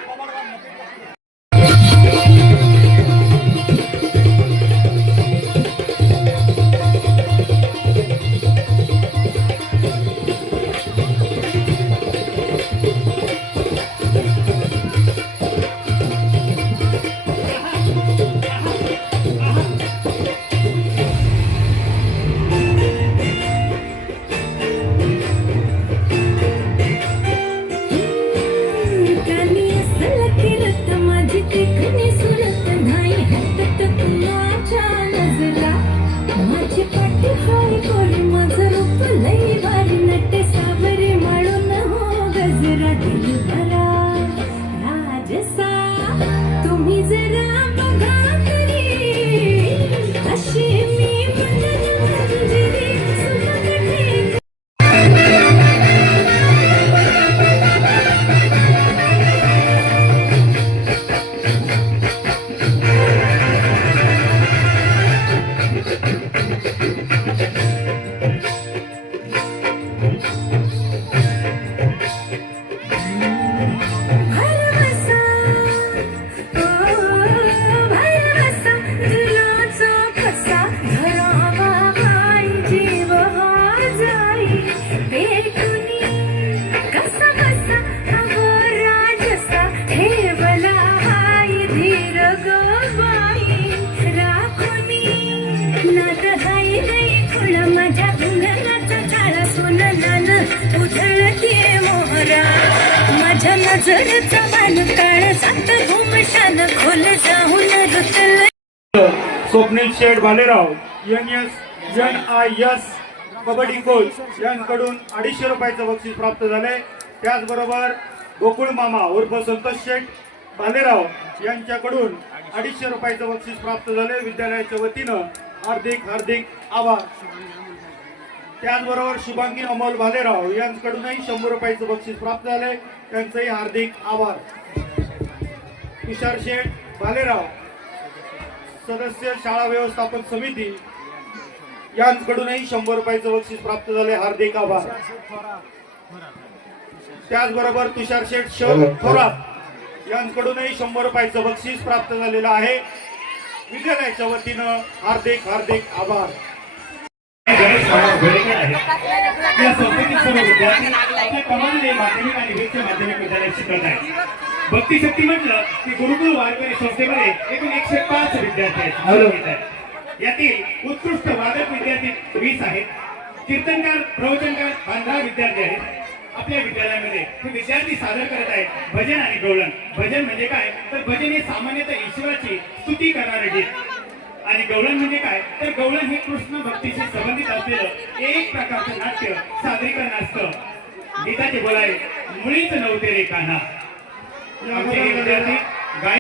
स्वप्नील शेठ भालेराव NIS कबड्डी कोच यांच्याकडून 250 रुपयाचं बक्षीस प्राप्त झाले. त्याचबरोबर गोकुळ मामा उर्फ संतोष शेठ भालेराव यांच्याकडून 250 रुपयाचं बक्षीस प्राप्त झाले. विद्यालयाच्या वतीनं हार्दिक हार्दिक आभार. त्याचबरोबर शुभांगी अमोल भालेराव यांच्याकडूनही 100 रुपयाचं बक्षीस प्राप्त झाले. त्यांचंही हार्दिक आभार. तुषार शेठ भालेराव सदस्य शाळा व्यवस्थापन समिती यांकडूनही 100 रुपयाचं बक्षीस प्राप्त झाले, हार्दिक आभार. त्याचबरोबर तुषार शेठ थोरात यांकडूनही 100 रुपयाचं बक्षीस प्राप्त झालेलं आहे. विद्यालयाच्या वतीनं हार्दिक हार्दिक आभार. या संस्थेतील सर्व विद्यार्थी आपल्या कमालीने माध्यमिक आणि उच्च माध्यमिक विद्यालयात शिकत आहेत. भक्ती शक्ती म्हटलं की गुरुकुल वारकरी संस्थेमध्ये एकूण 105 विद्यार्थी आहेत. यातील उत्कृष्ट वादक विद्यार्थी 20 आहेत. कीर्तनकार, प्रवचनकार 15 विद्यार्थी आहेत. आपल्या विद्यालयामध्ये हे विद्यार्थी सादर करत आहेत भजन आणि गवळण. भजन म्हणजे काय तर भजन हे सामान्यतः ईश्वराची स्तुती करणारे गीत आणि गवळण म्हणजे काय तर गवळण हे कृष्ण भक्तीशी संबंधित असलेलं एक प्रकारचं नाट्य सादरीकरण असतं. गीताचे बोलाय मुळीच नव्हते रे कान्हा. आमचे हे विद्यार्थी गाय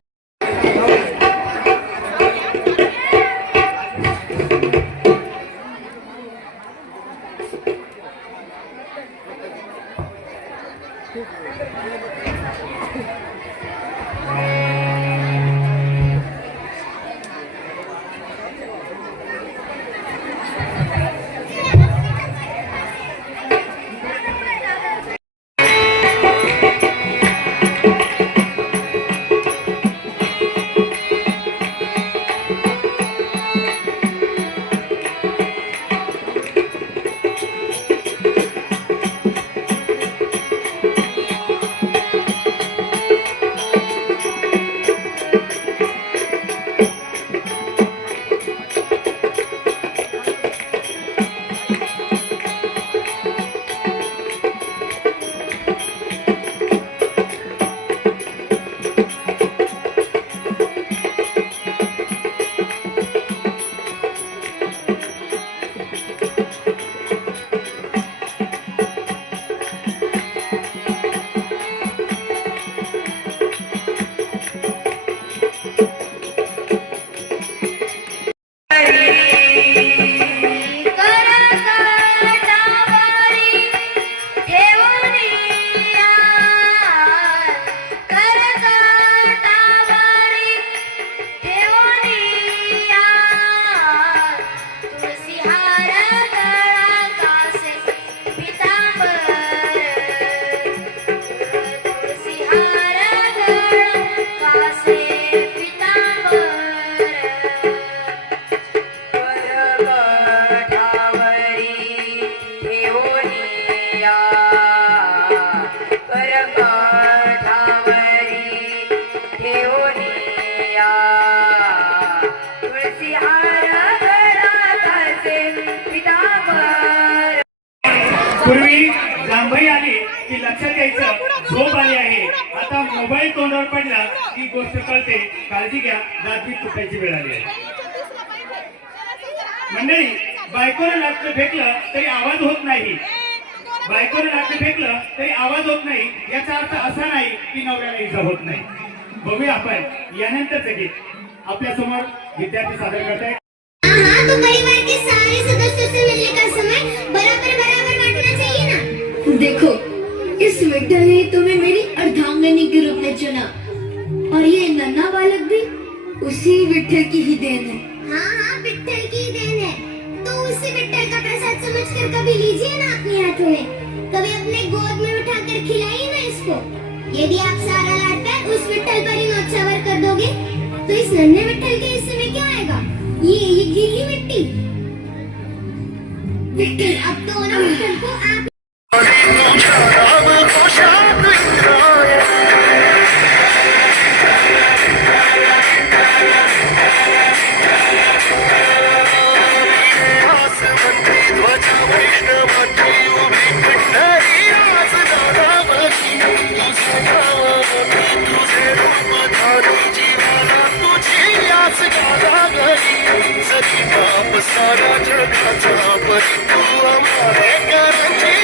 पूर्वी जांभई आली की लक्षात यायचं झोप आली आहे. आता मोबाईल तोंडावर पडला की गोष्ट कळते. काळजी घ्या, रात्री चुकायची वेळ आली आहे. मंडळी, बायकोनं लाकडं फेकलं तरी आवाज होत नाही. बायकोनं लाकडं फेकलं तरी आवाज होत नाही याचा अर्थ असा नाही की नवऱ्याला इजा होत नाही. बघूया आपण यानंतरचं गीत आपल्या समोर विद्यार्थी सादर करतायत. तो परिवार के सारे सदस्यों से मिलने का समय बराबर बराबर बांटना चाहिए ना। देखो, इस विठल ने तुम्हें मेरी अर्धांगिनी के रूप में चुना और ये नन्हा बालक भी उसी विठल की ही देन है। हाँ, विठ्ठल की देन है, तो उसी विठ्ठल का प्रसाद समझकर कभी लीजिए ना अपने हाथों में, कभी अपने गोद में उठाकर खिलाइए ना इसको। यदि आप सारा लाडकर उस विठ्ठल पर ही न्योछावर कर दोगे तो इस नन्हे विठ्ठल के हिस्से में क्या आएगा? ये गीली मिट्टी। विठ्ठल, अब तो ना विठ्ठल को आप सारा जगाचा परी तू आम्हाला करांची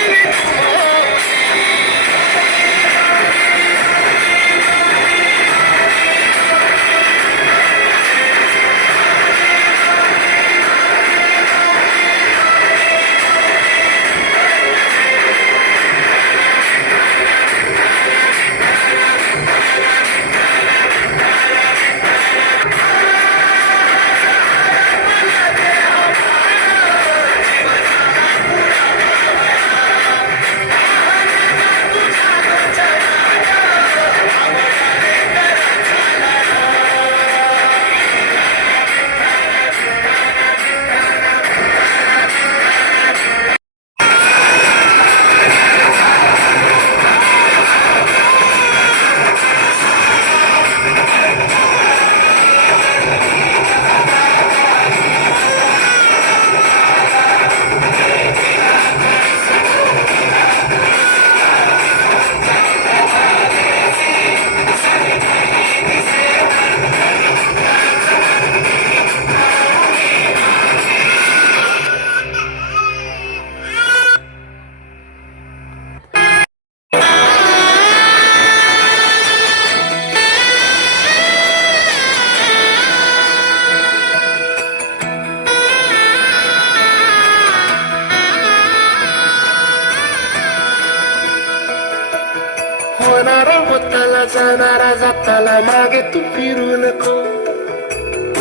जाणारा जाताला मागे तू फिरू नको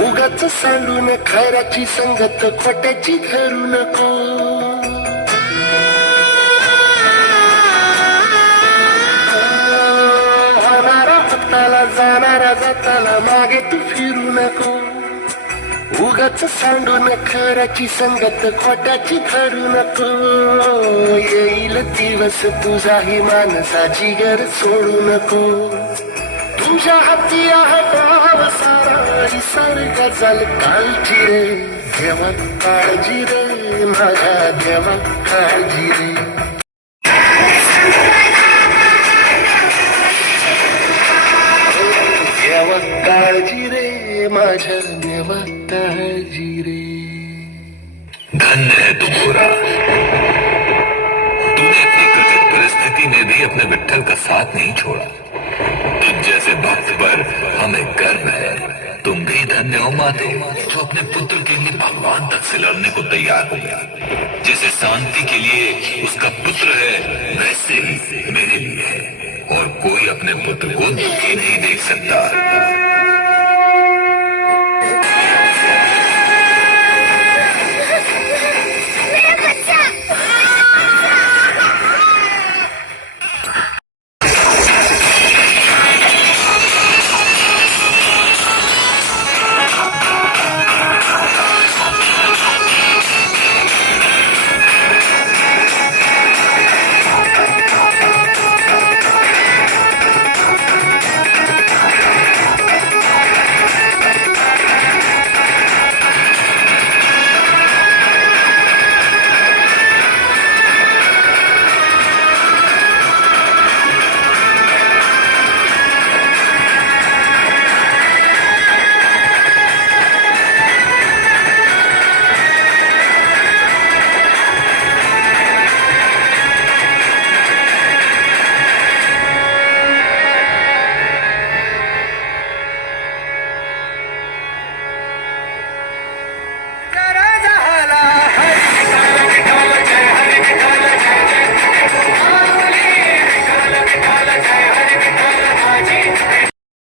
उगाच सांडून खैराची संगत खोट्याची धरू नको होणारा हाताला जाणारा जाताला मागे तू फिरू नको उगाच सांडून खराची संगत खोट्याची धरू नको येईल दिवस तुझाही माणसाची गरज सोडू नको तुझ्या हाती आहे भाव सारा निसर्ग जल काळजी रे देवा काळजी रे माझ्या देवा काळजी रे देवा काळजी रे माझ्या देवा काळजी रे धन्य है तू गोरा तूने अपनी कठिन परिस्थिति में भी अपने विठ्ठल का साथ नहीं छोड़ा तुझ जैसे भक्त पर हमें गर्व है तुम भी धन्य हो माते जो अपने पुत्र के लिए भगवान तक से लड़ने को तैयार हो गया जैसे शांति के लिए उसका पुत्र है वैसे ही मेरे लिए है और कोई अपने पुत्र को दुखी नहीं देख सकता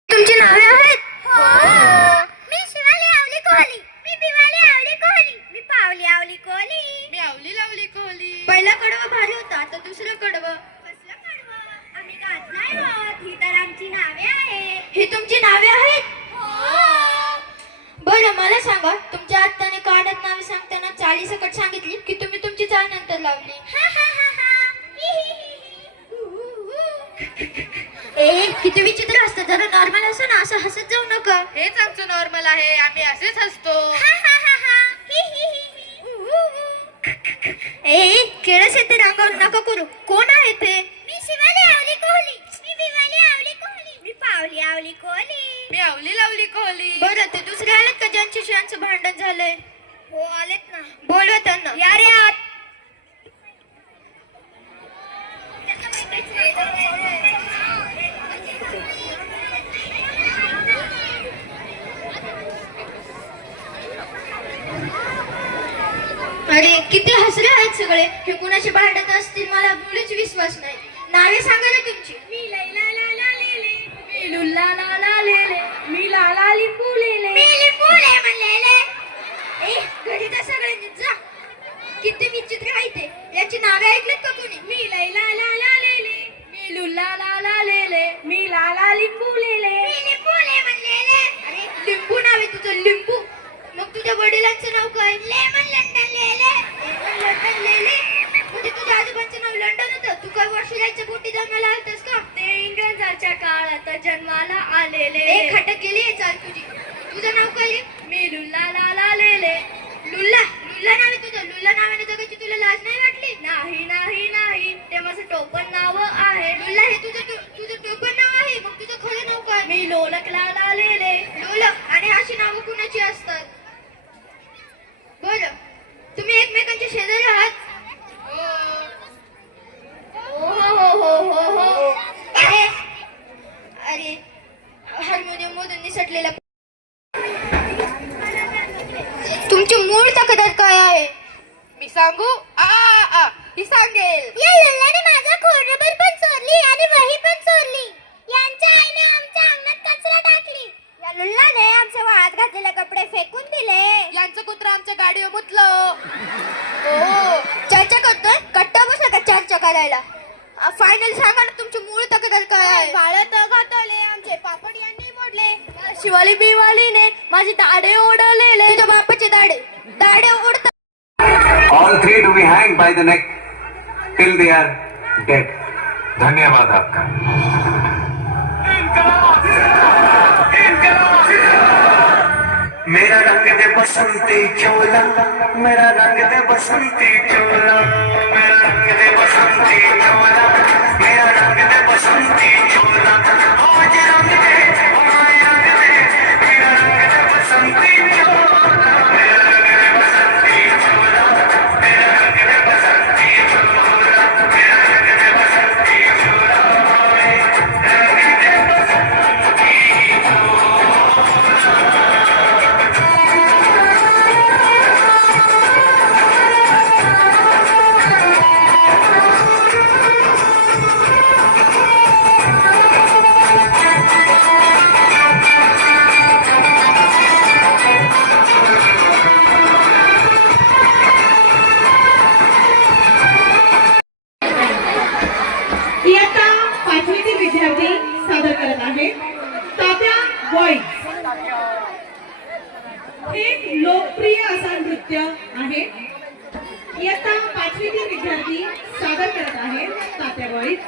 तुमची नावे आहेत मी शिवाली आवली कोहली मी बिवाली आवली कोहली मी पावली आवली कोहली मी आवली लावली कोहली पहिला कडवं भारी होता आता दुसरं कडवं कसलं कडवं आम्ही गात नाही होत ही तर आमची नावे आहेत ही तुमची नावे आहेत बरं मला सांगा तुमच्या आत्याने काढत नावे सांगताना 40 सकट सांगितली की तुम्ही तुमची चाल नंतर लावली ए किती विचित्र असतं जरा नॉर्मल असं ना असं हसत जाऊ नका हेच आमचं नॉर्मल आहे आम्ही असेच हसतो ए केळस येते रांगावर नका करू कोण आहे ते मी शिवाली आवली कोहली मी बिवाली आवली कोहली मी पावली आवली कोहली मी आवली लावली कोहली बरं ते दुसरे आलेत का ज्यांच्याशी यांचं भांडण झालंय हो आलेत ना बोलवा त्यांना या रे आत अरे किती हसरे आहेत सगळे हे कुणाशी भांडत असतील मला मुळीच विश्वास नाही नावे सांगा ना तुमची मी लैला लाला लेले मी लुल्ला लाला लेले मी लाला लिंबू लेले मी लिंबू ले म्हणलेले ए घरी तर सगळे जा किती विचित्र आहे ते याची नावे ऐकलेत का कोणी मी लैला लाला लेले मी लुल्ला लाला लेले मी लाला लिंबू लेले मी लिंबू ले म्हणलेले अरे लिंबू नाव आहे तुझं लिंबू मग तुझ्या वडिलांचं नाव काय लेमन लंडन लेले लेमन लंडन लेले म्हणजे तुझ्या आजोबांचं नाव लंडन होतं तू काय वर्षाच्या पोटी जन्माला आलतस का ते इंग्रजाच्या काळात जन्माला आलेले ए खटक गेली आहे चाल तुझी तुझं नाव काय मी लुल्ला लाला लेले लुल्ला लुल्ला नाव आहे तुझं लुल्ला नावाने जगाची तुला लाज नाही वाटली नाही नाही नाही ते माझं टोपण नाव आहे लुल्ला हे तुझं टोपण नाव आहे मग तुझं खरं नाव काय मी लोलक लाला लेले लोलक आणि अशी नावं कुणाची असतात बरं तुम्ही एकमेकांचे शेजारी आहात हो हो हो हो हो अरे अरे हार्मोनियम मधून निसटलेला तुमची मूळ तक्रार काय आहे मी सांगू आ ही सांगेल या लल्लाने माझा खोडरबर पण चोरली आणि वही पण चोरली यांच्या आईने लुल्लाने आमच्या वाळात घातलेले कपडे फेकून दिले. यांचं कुत्र आमच्या गाडीवर मुतलं. हो चर्चा करतोय, कट्टा बसला का चर्चा करायला. फायनल सांगा ना तुमची मूळ तक्रार काय आहे. बाळत घातले, आमचे पापड यांनी मोडले. शिवाली बिवालीने माझे दाढे ओढलेले. तुझ्या बापाचे दाढे ओढतात. All three to be hanged by the neck till they are dead. धन्यवाद आपका. मेरा रंग दे बसंती चोला, मेरा रंग दे बसंती चोला, मेरा रंग दे बसंती चोला, मेरा रंग दे बसंती चोला. ओ मुझे रंग दे, ओ मुझे रंग दे, मेरा रंग दे बसंती चोला, मेरा रंग दे बसंती चोला, मेरा रंग दे बसंती चोला, मेरा रंग दे बसंती चोला, रंग दे बसंती इयत्ता 5वीतील विद्यार्थी सादर करत आहेत तात्या बॉईज. हे लोकप्रिय असा नृत्य आहे. इयत्ता 5वीतील विद्यार्थी सादर करत आहेत तात्या बॉईज.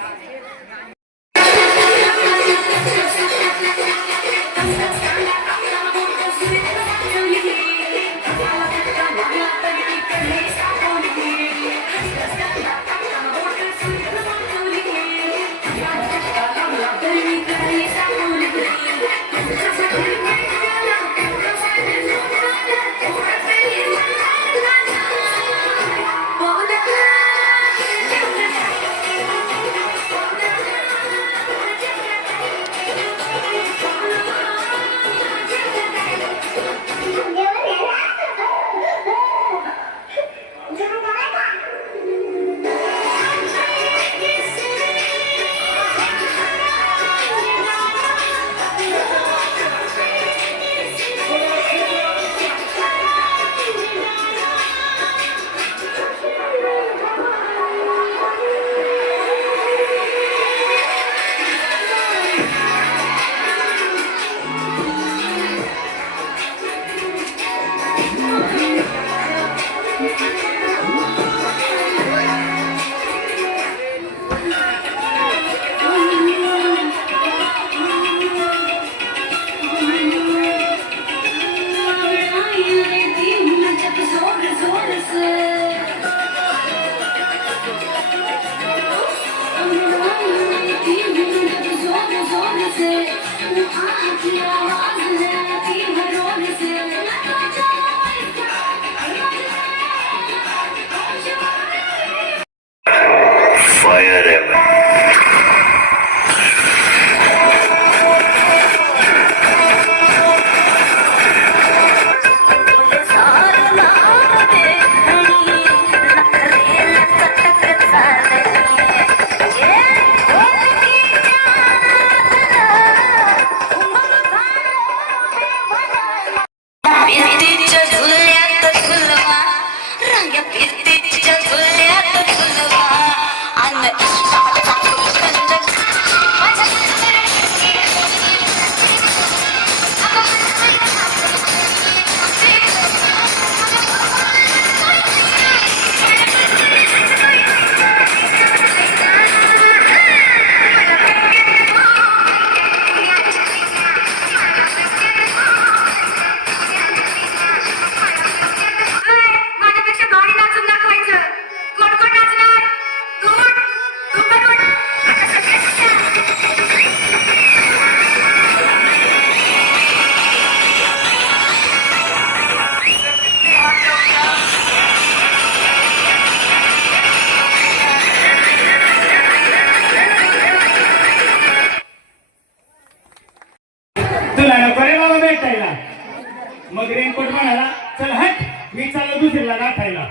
मग रेनकोट म्हणाला चल हट मी चाललो दुसरीला गाठायला.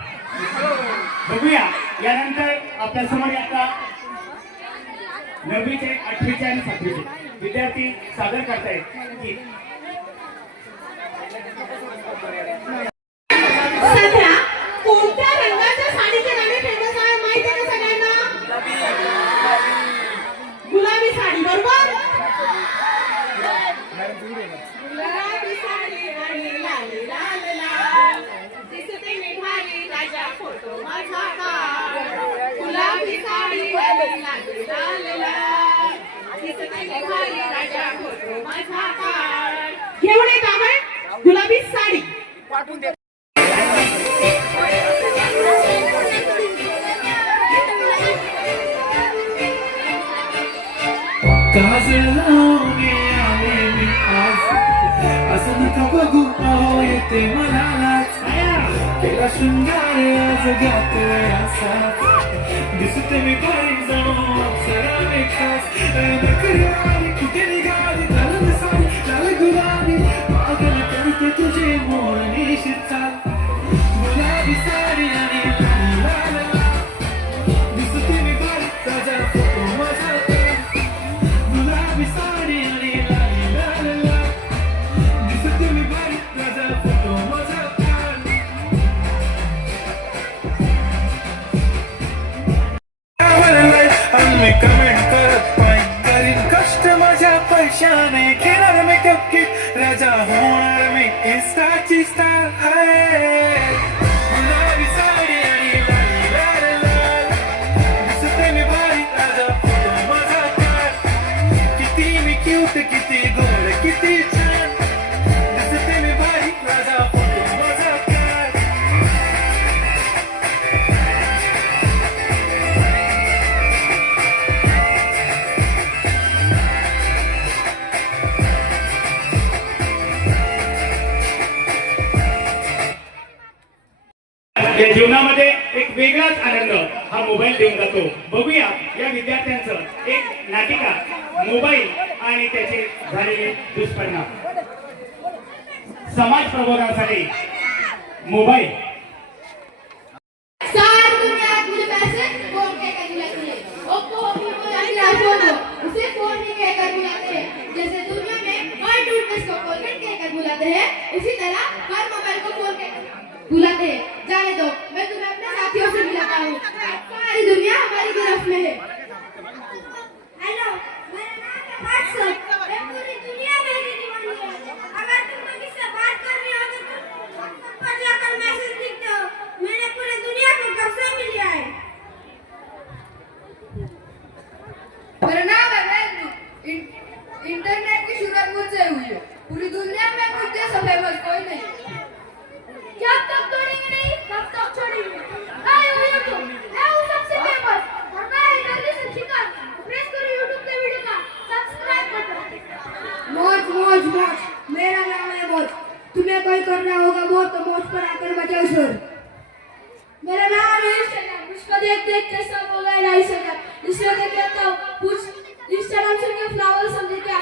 बघूया यानंतर आपल्या समोर आता 9वीचे 8वीचे आणि 7वीचे विद्यार्थी सादर करतायत की सध्या कोणत्या रंगाच्या साडीचे गाणे फेमस आहे माहिती आहे का सगळ्यांना? गुलाबी साडी, बरोबर? गुलाबी साडी आणि लाल लाल लाल दिसते मी भारी राजा फोटो माझा काढ. गुलाबी साडी आणि लाल लाल लाल दिसते मी भारी राजा फोटो माझा काढ. घेऊन येत आहे गुलाबी साडी. काजळ लावणे आले मी आज, असं नका बघू अहो येते मला लाज. केला शृंगार आज घातलाय असाच, दिसते मी भारी जणू अप्सरा मी खास. नखरे आली कुठे निघाली घालून साडी लाल गुलाबी, पागल करते तुझे मोरनीशी चाल. गुलाबी साडी आणि लाल लाल लाल दिसते मी भारी ताजा फोटो माझा काढ. गुलाबी साडी आणि लाल लाल लाल दिसते मी भारी ताजा फोटो माझा काढ. मी कमेंट करत पाय करीन कष्ट माझ्या पैशाने, घेणार मेकअप किट राजा होणार मी इन्स्टाची स्टार आहे. गुलाबी साडी आणि लाल लाल लाल दिसते मी भारी राजा फोटो माझा काढ. किती मी क्यूट किती गोड किती छान दिसते मी भारी राजा फोटो माझा काढ. या जीवनामध्ये एक वेगळाच आनंद हा मोबाईल देऊन जातो. बघूया या विद्यार्थ्यांचं एक नाटिका, मोबाईल आणि त्याचे झालेले दुष्परिणाम. समाज प्रबोधनासाठी मोबाईल. सारी दुनिया मुझे पैसे फोन कहकर बुलाती है. ओप्पो आईफोन हो उसे फोन ही कहकर बुलाते हैं. जैसे दुनिया में हर टूथपेस्ट को कोलगेट कहकर बुलाते हैं, उसी तरह हर मोबाइल को फोन कहकर बुलाते हैं. जाने दो, मैं तुम्हें अपने साथियों से मिलाता हूँ. सारी दुनिया हमारी गिरफ्त में है. हेलो, मेरा नाम है व्हाट्सएप. मैं पूरी दुनिया में ही दीवानी है. अगर तुमको किससे बात करनी हो तो तुम व्हाट्सएप पर जाकर मैसेज लिखते हो. मैंने पूरी दुनिया को कब से मिल लिया है. मेरा नाम है वैल्यू. इंटरनेट की शुरुआत मुझसे हुई है. पूरी दुनिया में मुझ जैसा फेमस कोई नहीं. जब तक छोड़ेंगे नहीं तब तक छोड़ेंगे. मैं हूँ यूट्यूब, मैं हूँ सबसे फेमस और मैं ही जल्दी से शिकार. प्रेस करो यूट्यूब के वीडियो का सब्सक्राइब बटन. मौज मौज मौज, मेरा नाम है मौज. तुम्हें कोई करना होगा मौज तो मौज पर आकर बजाओ शोर. मेरा नाम है इंस्टाग्राम. उसको देख देख के सब हो गए इंस्टाग्राम. इसलिए मैं कहता हूँ इंस्टाग्राम से क्या फ्लावर समझे क्या